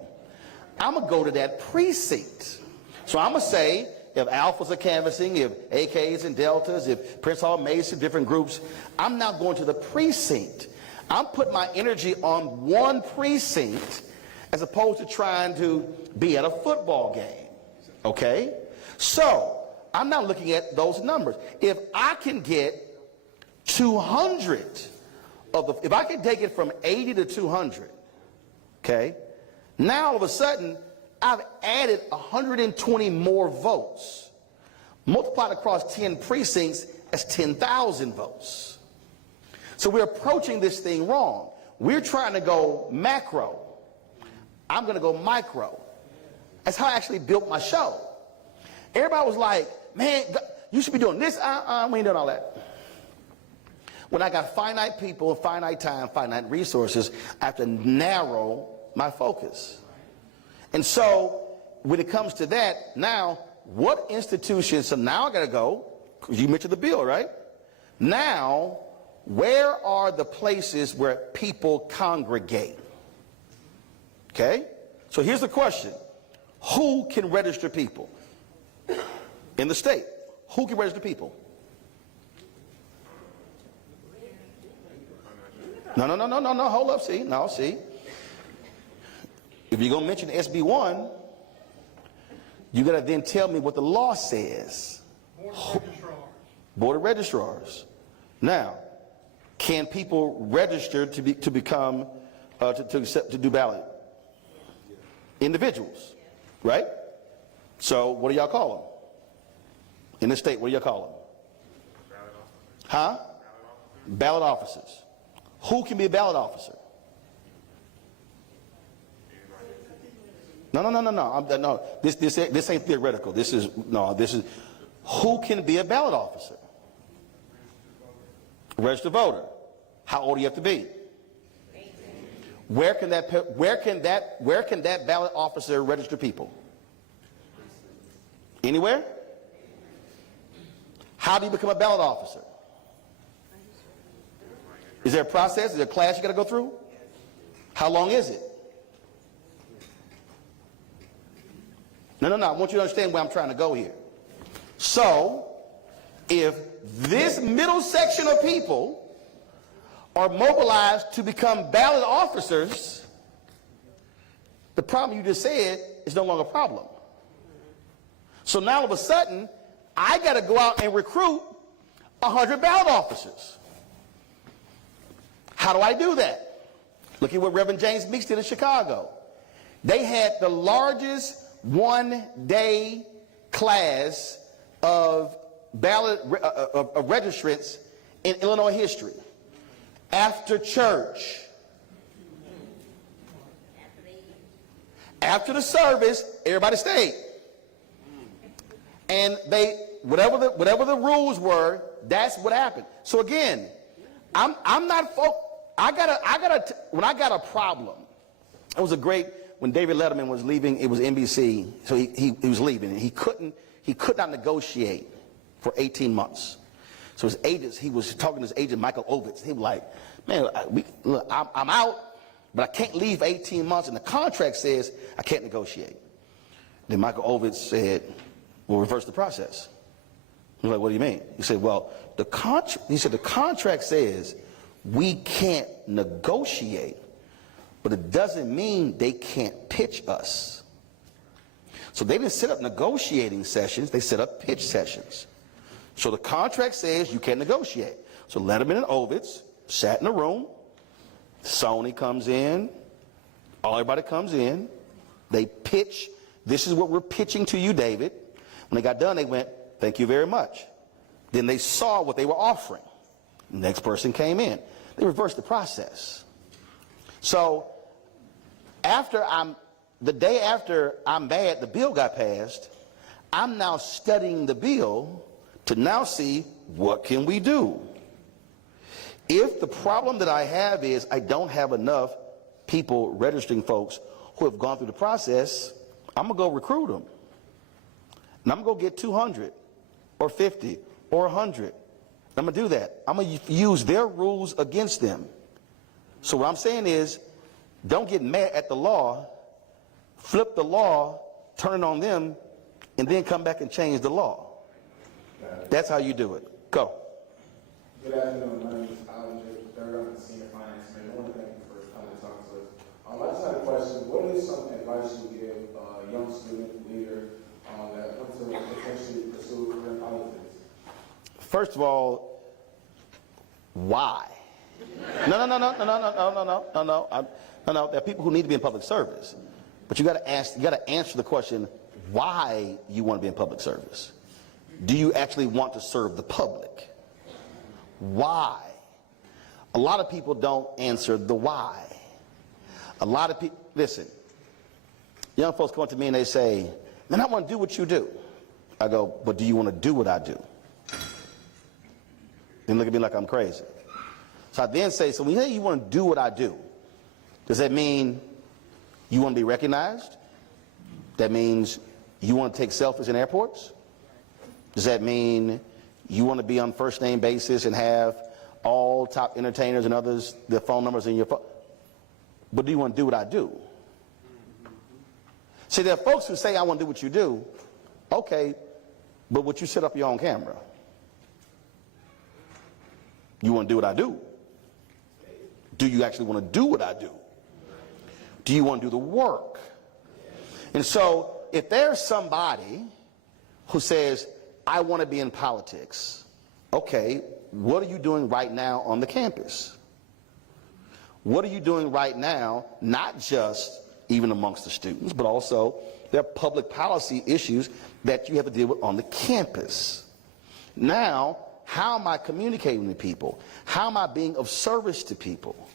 I'm going to go to that precinct. So I'm going to say, if alphas are canvassing, if AKs and deltas, if Prince Hall Mason, different groups, I'm not going to the precinct. I'm putting my energy on one precinct as opposed to trying to be at a football game, okay? So I'm not looking at those numbers. If I can get 200 if I can take it from 80 to 200, okay, now all of a sudden I've added 120 more votes. Multiplied across 10 precincts, that's 10,000 votes. So we're approaching this thing wrong. We're trying to go macro. I'm going to go micro. That's how I actually built my show. Everybody was like, man, you should be doing this. We ain't doing all that. When I got finite people, finite time, finite resources, I have to narrow my focus. And so when it comes to that, now what institutions, so now I got to go, because you mentioned the bill, right? Now, where are the places where people congregate? Okay? So here's the question. Who can register people in the state? Who can register people? No, hold up, see. If you're going to mention SB 1, you got to then tell me what the law says. Board of registrars. Now, can people register to become, to do ballot? Individuals, right? So what do y'all call them? In the state, what do y'all call them? Huh? Ballot officers. Who can be a ballot officer? No. This ain't theoretical. This is who can be a ballot officer? Registered voter. How old do you have to be? 18. Where can that ballot officer register people? Anywhere? How do you become a ballot officer? Is there a process? Is there a class you got to go through? How long is it? No. I want you to understand where I'm trying to go here. So, if this middle section of people are mobilized to become ballot officers, the problem you just said is no longer a problem. So now all of a sudden, I got to go out and recruit 100 ballot officers. How do I do that? Look at what Reverend James Meeks did in Chicago. They had the largest one-day class of ballot of registrants in Illinois history. After church. After the service, everybody stayed. And they, whatever the rules were, that's what happened. So again, I'm not when I got a problem, it was a great, when David Letterman was leaving, it was NBC, so he was leaving, and he could not negotiate for 18 months. So his agents, he was talking to his agent, Michael Ovitz. He was like, man, look, I'm out, but I can't leave 18 months, and the contract says I can't negotiate. Then Michael Ovitz said, we'll reverse the process. He was like, what do you mean? He said, well, the contract says we can't negotiate, but it doesn't mean they can't pitch us. So they didn't set up negotiating sessions, they set up pitch sessions. So the contract says you can't negotiate. So Letterman and Ovitz sat in a room, Sony comes in, everybody comes in, they pitch this is what we're pitching to you, David. When they got done, they went, thank you very much. Then they saw what they were offering. Next person came in. They reversed the process. So the day after I'm mad the bill got passed, I'm now studying the bill to now see what can we do. If the problem that I have is I don't have enough people registering folks who have gone through the process, I'm going to go recruit them. And I'm going to go get 200 or 50 or 100. I'm going to do that. I'm going to use their rules against them. So what I'm saying is, don't get mad at the law, flip the law, turn it on them, and then come back and change the law. That's how you do it. Go. Good afternoon. My name is Roland, I'm the senior finance manager. I want to thank you for coming and talking to us. I just had a question. What is some advice you would give a young student leader that wants to potentially pursue a career in politics? First of all, why? No. There are people who need to be in public service, but you got to answer the question why you want to be in public service. Do you actually want to serve the public? Why? A lot of people don't answer the why. A lot of people, listen, young folks come up to me and they say, man, I want to do what you do. I go, but do you want to do what I do? They look at me like I'm crazy. So I then say, so when you say you want to do what I do, does that mean you want to be recognized? That means you want to take selfies in airports? Does that mean you want to be on first name basis and have all top entertainers and others, their phone numbers in your phone? But do you want to do what I do? See, there are folks who say, I want to do what you do. Okay, but would you set up your own camera? You want to do what I do? Do you actually want to do what I do? Do you want to do the work? And so if there's somebody who says, I want to be in politics, okay, what are you doing right now on the campus? What are you doing right now, not just even amongst the students, but also there are public policy issues that you have to deal with on the campus. Now, how am I communicating with people? How am I being of service to people?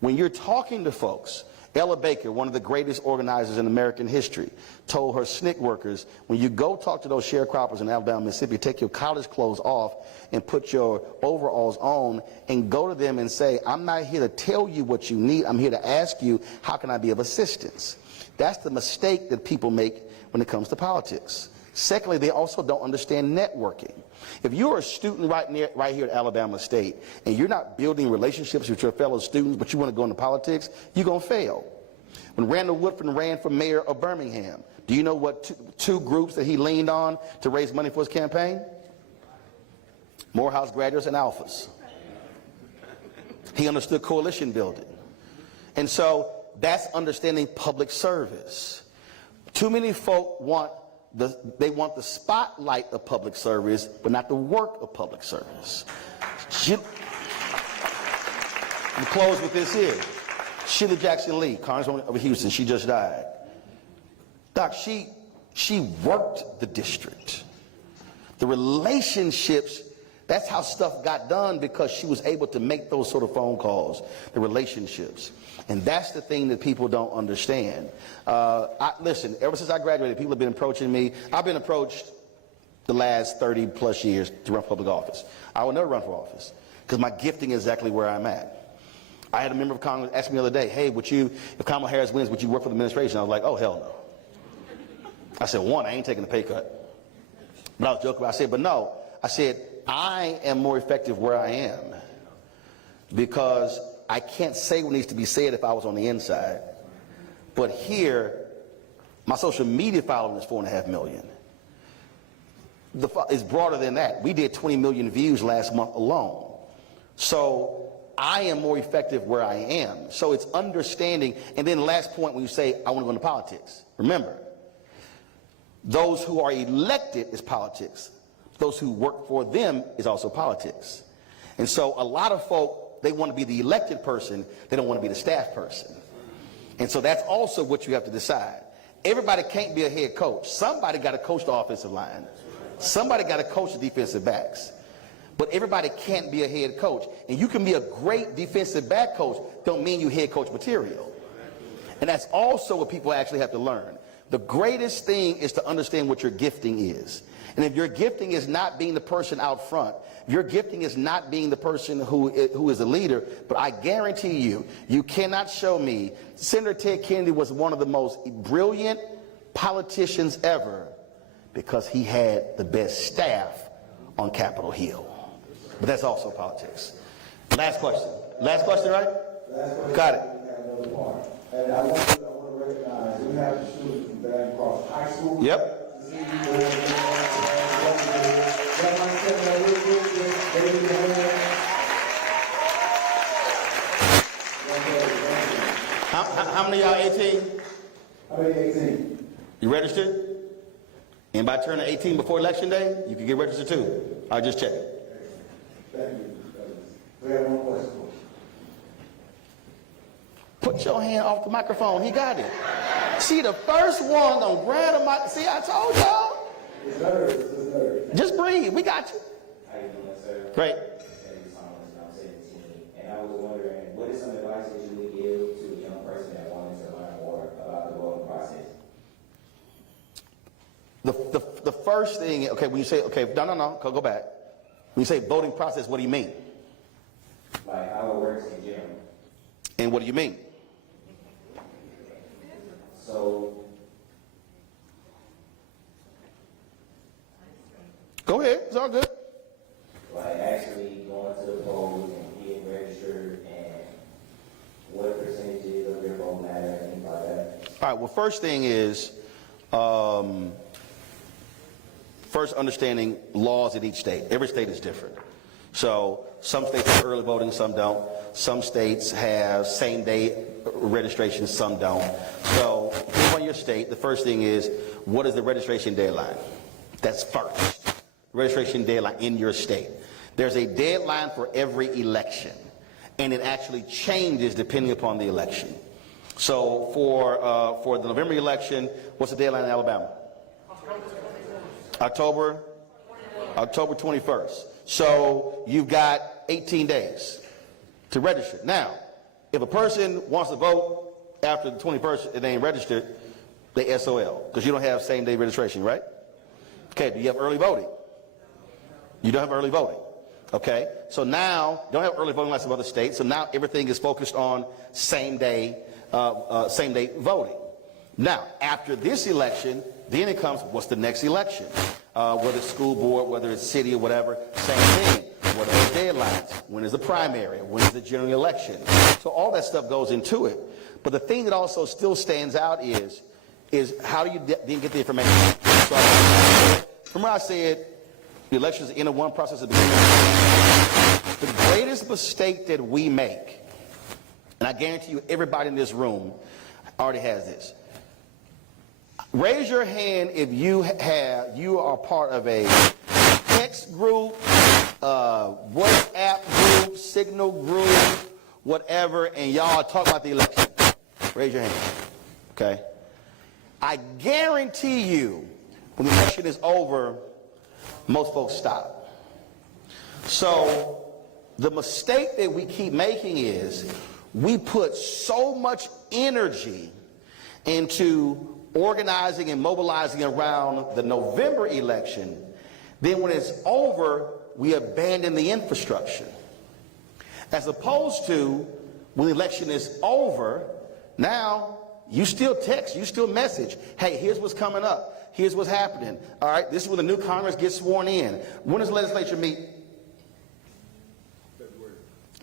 When you're talking to folks, Ella Baker, one of the greatest organizers in American history, told her SNCC workers, when you go talk to those sharecroppers in Alabama, Mississippi, take your college clothes off and put your overalls on and go to them and say, I'm not here to tell you what you need. I'm here to ask you, how can I be of assistance? That's the mistake that people make when it comes to politics. Secondly, they also don't understand networking. If you're a student right here at Alabama State and you're not building relationships with your fellow students, but you want to go into politics, you're going to fail. When Randall Woodford ran for mayor of Birmingham, do you know what two groups that he leaned on to raise money for his campaign? Morehouse graduates and alphas. He understood coalition building. And so that's understanding public service. Too many folk want the spotlight of public service, but not the work of public service. I'm close with this here. Sheila Jackson Lee, Congresswoman of Houston, she just died. Doc, she worked the district. The relationships, that's how stuff got done, because she was able to make those sort of phone calls, the relationships. And that's the thing that people don't understand. Listen, ever since I graduated, people have been approaching me. I've been approached the last 30 plus years to run for public office. I will never run for office because my gifting is exactly where I'm at. I had a member of Congress ask me the other day, hey, if Kamala Harris wins, would you work for the administration? I was like, oh, hell no. I said, one, I ain't taking a pay cut. But I was joking. I said, but no. I said, I am more effective where I am because I can't say what needs to be said if I was on the inside. But here, my social media following is 4.5 million. It's broader than that. We did 20 million views last month alone. So I am more effective where I am. So it's understanding. And then the last point, when you say, I want to go into politics, remember, those who are elected is politics. Those who work for them is also politics. And so a lot of folk, they want to be the elected person. They don't want to be the staff person. And so that's also what you have to decide. Everybody can't be a head coach. Somebody got to coach the offensive line. Somebody got to coach the defensive backs. But everybody can't be a head coach. And you can be a great defensive back coach, don't mean you head coach material. And that's also what people actually have to learn. The greatest thing is to understand what your gifting is. And if your gifting is not being the person out front, your gifting is not being the person who is a leader, but I guarantee you, you cannot show me. Senator Ted Kennedy was one of the most brilliant politicians ever because he had the best staff on Capitol Hill. But that's also politics. Last question. Last question, right? Last question. Got it. And I want to recognize we have the students from Barron Cross High School. Yep. How many of y'all 18? How many 18? You registered? And by turning 18 before election day, you can get registered too. I just checked. Thank you. We have one question. Put your hand off the microphone. He got it. See, the first one gonna grab the mic. See, I told y'all. It's nervous. Just breathe. We got you. How you doing, sir? Great. I'm 17, and I was wondering, what is some advice that you would give to a young person that wanted to learn more about the voting process? The first thing, okay, when you say, okay, no, go back. When you say voting process, what do you mean? Like how it works in general. And what do you mean? So, Go ahead. It's all good. like actually going to the polls and getting registered, and what percentages of your vote matter and things like that. All right. Well, first thing is, first understanding laws in each state. Every state is different. So some states have early voting, some don't. Some states have same-day registration, some don't. So depending on your state, the first thing is, what is the registration deadline? That's first. Registration deadline in your state. There's a deadline for every election, and it actually changes depending upon the election. So for the November election, what's the deadline in Alabama? October 21st. So you've got 18 days to register. Now, if a person wants to vote after the 21st and they ain't registered, they SOL, because you don't have same-day registration, right? Okay, do you have early voting? You don't have early voting. Okay, so now you don't have early voting like some other states, so now everything is focused on same-day voting. Now, after this election, then it comes, what's the next election? Whether it's school board, whether it's city or whatever, same thing. What are the deadlines? When is the primary? When is the general election? So all that stuff goes into it. But the thing that also still stands out is how do you then get the information? So remember I said the election is the end of one process at the beginning. The greatest mistake that we make, and I guarantee you everybody in this room already has this. Raise your hand if you are part of a text group, WhatsApp group, Signal group, whatever, and y'all are talking about the election. Raise your hand. Okay? I guarantee you, when the election is over, most folks stop. So the mistake that we keep making is we put so much energy into organizing and mobilizing around the November election, then when it's over, we abandon the infrastructure. As opposed to when the election is over, now you still text, you still message, hey, here's what's coming up, here's what's happening. All right, this is when the new Congress gets sworn in. When does the legislature meet?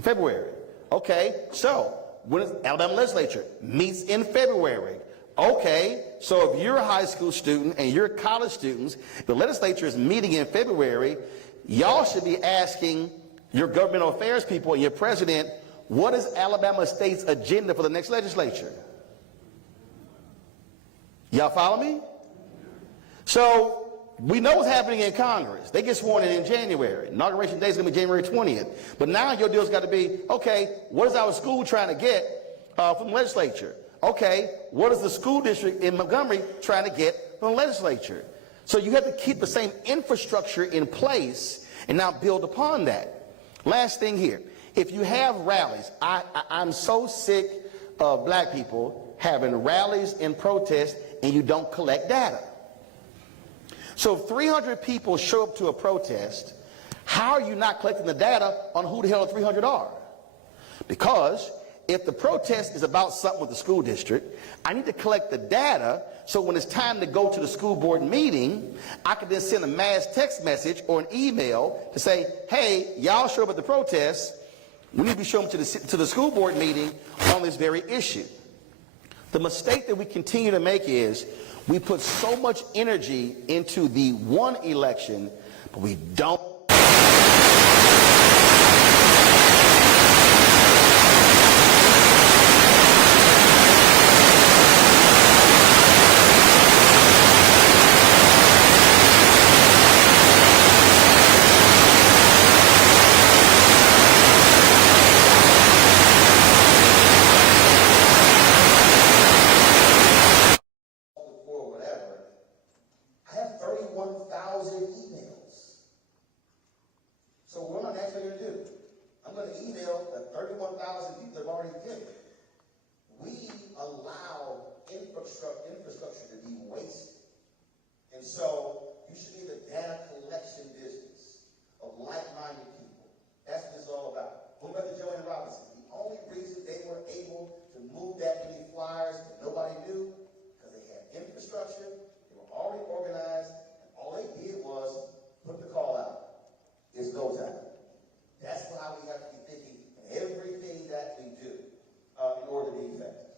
February. Okay, so when is Alabama legislature meets in February? Okay, so if you're a high school student and you're college students, the legislature is meeting in February, y'all should be asking your governmental affairs people and your president, what is Alabama State's agenda for the next legislature? Y'all follow me? So we know what's happening in Congress. They get sworn in January. Inauguration day is going to be January 20th. But now your deal's got to be, okay, what is our school trying to get from the legislature? Okay, what is the school district in Montgomery trying to get from the legislature? So you have to keep the same infrastructure in place and now build upon that. Last thing here, if you have rallies, I'm so sick of black people having rallies and protests and you don't collect data. So if 300 people show up to a protest, how are you not collecting the data on who the hell the 300 are? Because if the protest is about something with the school district, I need to collect the data so when it's time to go to the school board meeting, I can then send a mass text message or an email to say, hey, y'all show up at the protest, we need to be showing up to the school board meeting on this very issue. The mistake that we continue to make is we put so much energy into the one election, but we don't. Infrastructure to be wasted. And so you should be in the data collection business of like-minded people. That's what this is all about. Going back to Joanne Robinson, the only reason they were able to move that many flyers that nobody knew, because they had infrastructure, they were already organized, and all they did was put the call out. It's go time. That's how we have to be thinking in everything that we do in order to be effective.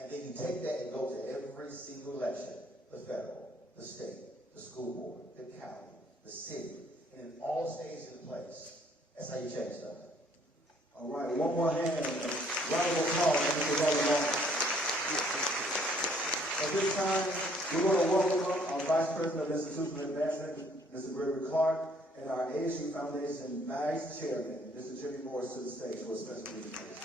And then you take that and go to every single election, the federal, the state, the school board, the county, the city, and it all stays in place. That's how you change stuff. All right, one more hand. Round of applause for Mr. Roland. At this time, we're going to welcome our Vice President of Institutional Advancement, Mr. Gregory Clark, and our ASU Foundation Vice Chairman, Mr. Jimmy Morris, to the stage for a special presentation.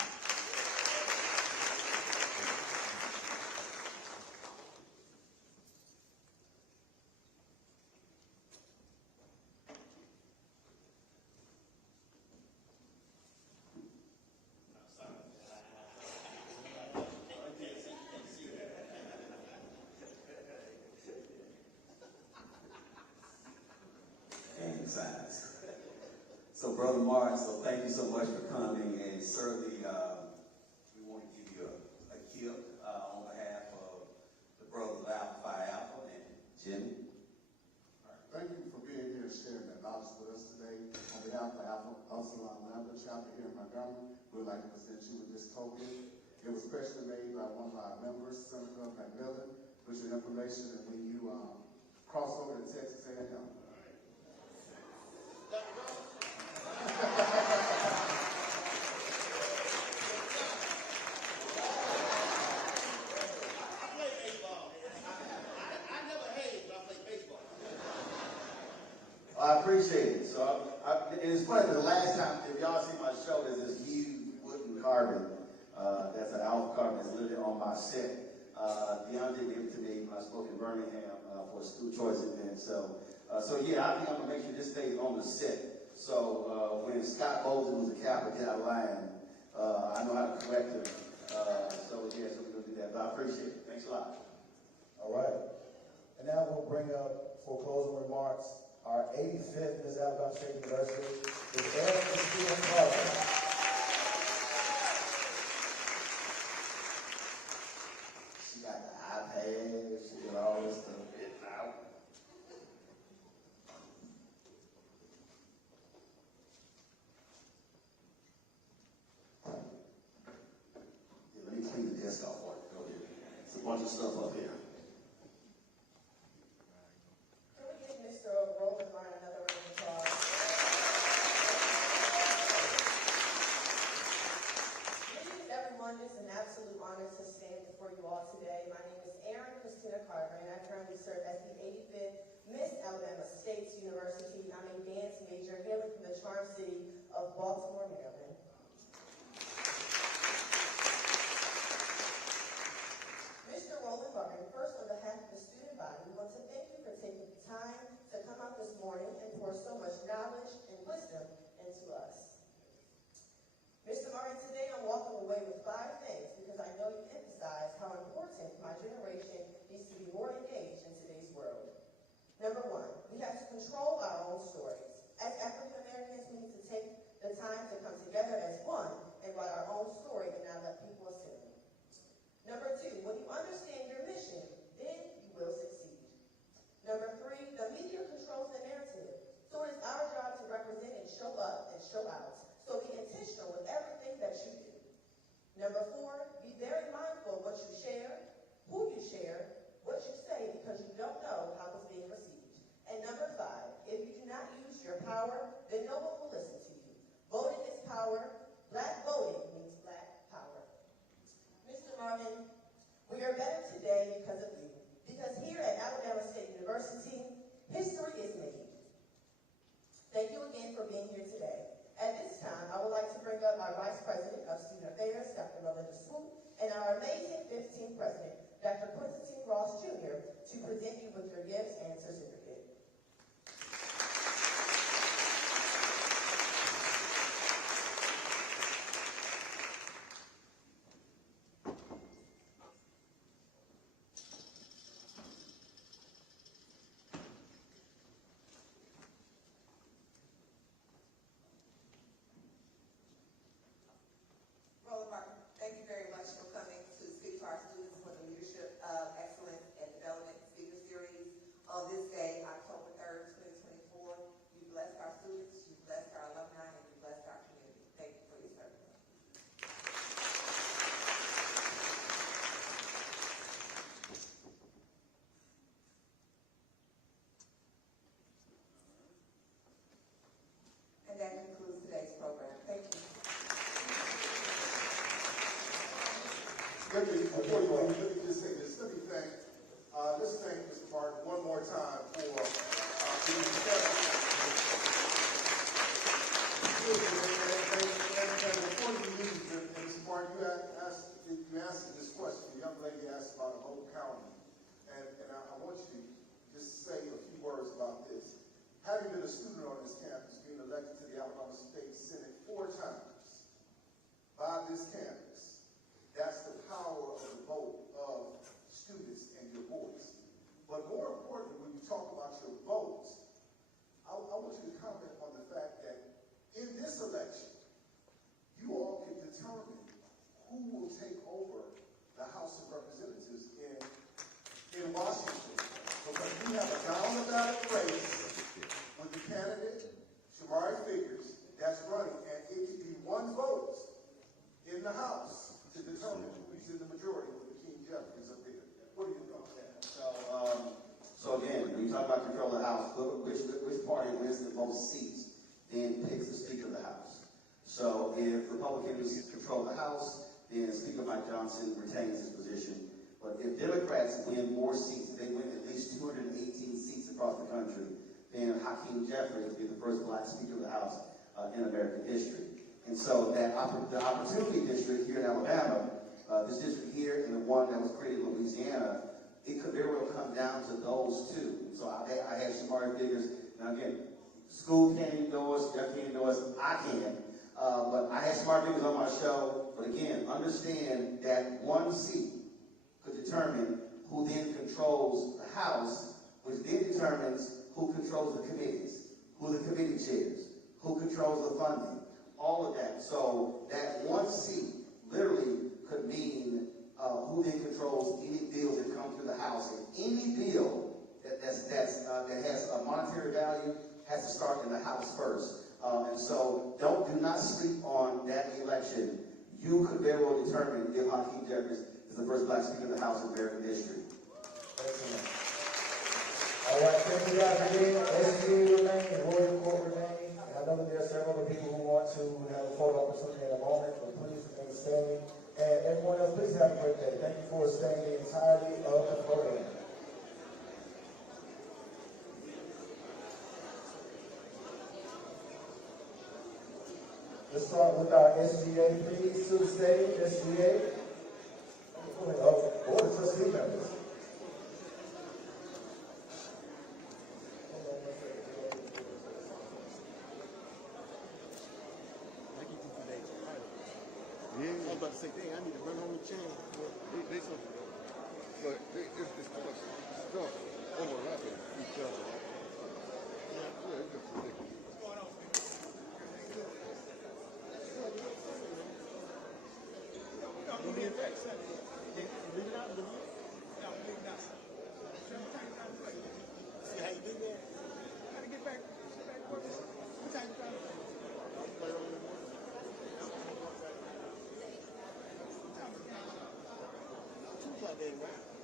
So, Brother Mark, so thank you so much for coming, and certainly we want to give you a gift on behalf of the brothers of Alpha Phi Alpha and Jimmy. All right. Thank you for being here and sharing that knowledge with us today. On behalf of Alpha Upsilon Lambda chapter here in Montgomery, we'd like to present you with this token. It was specially made by one of our members, Senator McMillan, with your information, and when you cross over to Texas A&M. I appreciate it. So, and it's funny, the last time, if y'all see my show, there's this huge wooden carving. That's an alpha carving that's literally on my set. Deontay gave it to me when I spoke in Birmingham for a school choice event. So yeah, I think I'm going to make sure this stays on the set. So when Scott Bolton was a Kappa, get out of line, I know how to correct him. So we're going to do that. But I appreciate it. Thanks a lot. All right. And now we'll bring up, for closing remarks, our 85th Miss Alabama State University, with Eric Stephen Carter. She got the iPad, she got all this stuff written out. Yeah, let me clean the desk off for you. Go ahead. There's a bunch of stuff up here. Mr. Roland another round of applause. Greetings, everyone. It's an absolute honor to stand before you all today. My name is Erin Christina Carter, and I currently serve as the 85th Miss Alabama State University. I'm a dance major hailing from the charm city of Baltimore, Maryland. wisdom into us. Mr. Martin, today I'm walking away with 5 things because I know you emphasize how important my generation needs to be more engaged in today's world. Number 1, we have to control our own stories. As African Americans, we need to take the time to come together as one and write our own story and not let people assume. Number 2, when you understand your mission, then you will succeed. Number 3, the media controls the narrative. So it is our job to represent and show up and show out. So be intentional with everything that you do. Number 4, be very mindful of what you share, who you share, what you say, because you don't know how it's being received. And number 5, if you do not use your power, then no one will listen to you. Voting is power. Black voting means black power. Mr. Martin, we are better today because of you. Because here at Alabama State University, history is made. Thank you again for being here today. At this time, I would like to bring up our Vice President of Student Affairs, Dr. Roland, and our amazing 15th President, Dr. Quincy Ross Jr., to present you with your gifts and certificate. Roland Martin, thank you very much for coming to speak to our students for the Leadership Excellence and Development Speaker Series on this day, October 3rd, 2024. You blessed our students, you blessed our alumni, and you blessed our community. Thank you for your service. And that concludes today's program. Thank you. Before you leave, let me just say this. Let me thank Mr. Martin one more time for being and before you leave, Mr. Martin, you asked this question. The young lady asked about a whole county. And I want you to just say a few words about this. Having been a student on this campus, being elected to the Alabama State Senate 4 times by this campus, that's the power of the vote of students and your voice. But more importantly, when you talk about your votes, I want you to comment on the fact that in this election, you all can determine who will take over the House of Representatives in Washington. Because we have a down-the-ballot race with the candidate, Shamari Figures, that's running, and it can be 1 vote in the House to determine who's in the majority with the King Jeffries up there. What do you think? So again, when you talk about control of the House, which party wins the most seats, then picks the Speaker of the House. So if Republicans control the House, then Speaker Mike Johnson retains his position. But if Democrats win more seats, if they win at least 218 seats across the country, then Hakeem Jeffries will be the first Black Speaker of the House in American history. And so that the Opportunity District here in Alabama, this district here and the one that was created in Louisiana, it could very well come down to those 2. So I had Shamari Figures. Now again, school can't endorse, Jeff can't endorse, I can. But I had Shamari Figures on my show. But again, understand that 1 seat could determine who then controls the House, which then determines who controls the committees, who the committee chairs, who controls the funding. All of that. So that 1 seat literally could mean who then controls any bills that come through the House. And any bill that has a monetary value has to start in the House first. And so do not sleep on that election. You could very well determine if Hakeem Jeffries is the first Black Speaker of the House in American history. Excellent. All right, thank you guys again. SGA remain and Royal Court remain. I know that there are several other people who want to have a photo opportunity in a moment, but please remain standing. And everyone else, please have a great day. Thank you for staying the entirety of the program. Let's start with our SGA, please, to the stage. SGA. Board of Trustee members. say, dang, I need to run on the channel. They something. But it's stuff overlapping each other. Yeah, it's just ridiculous. What's going on? We'll be in touch Sunday. Leave it out, leave it? Yeah, I'm leaving out Sunday. See how you do that? Gotta get back to work. What time you trying to play? I'll play early in the morning. What time is it? 2 o'clock, right?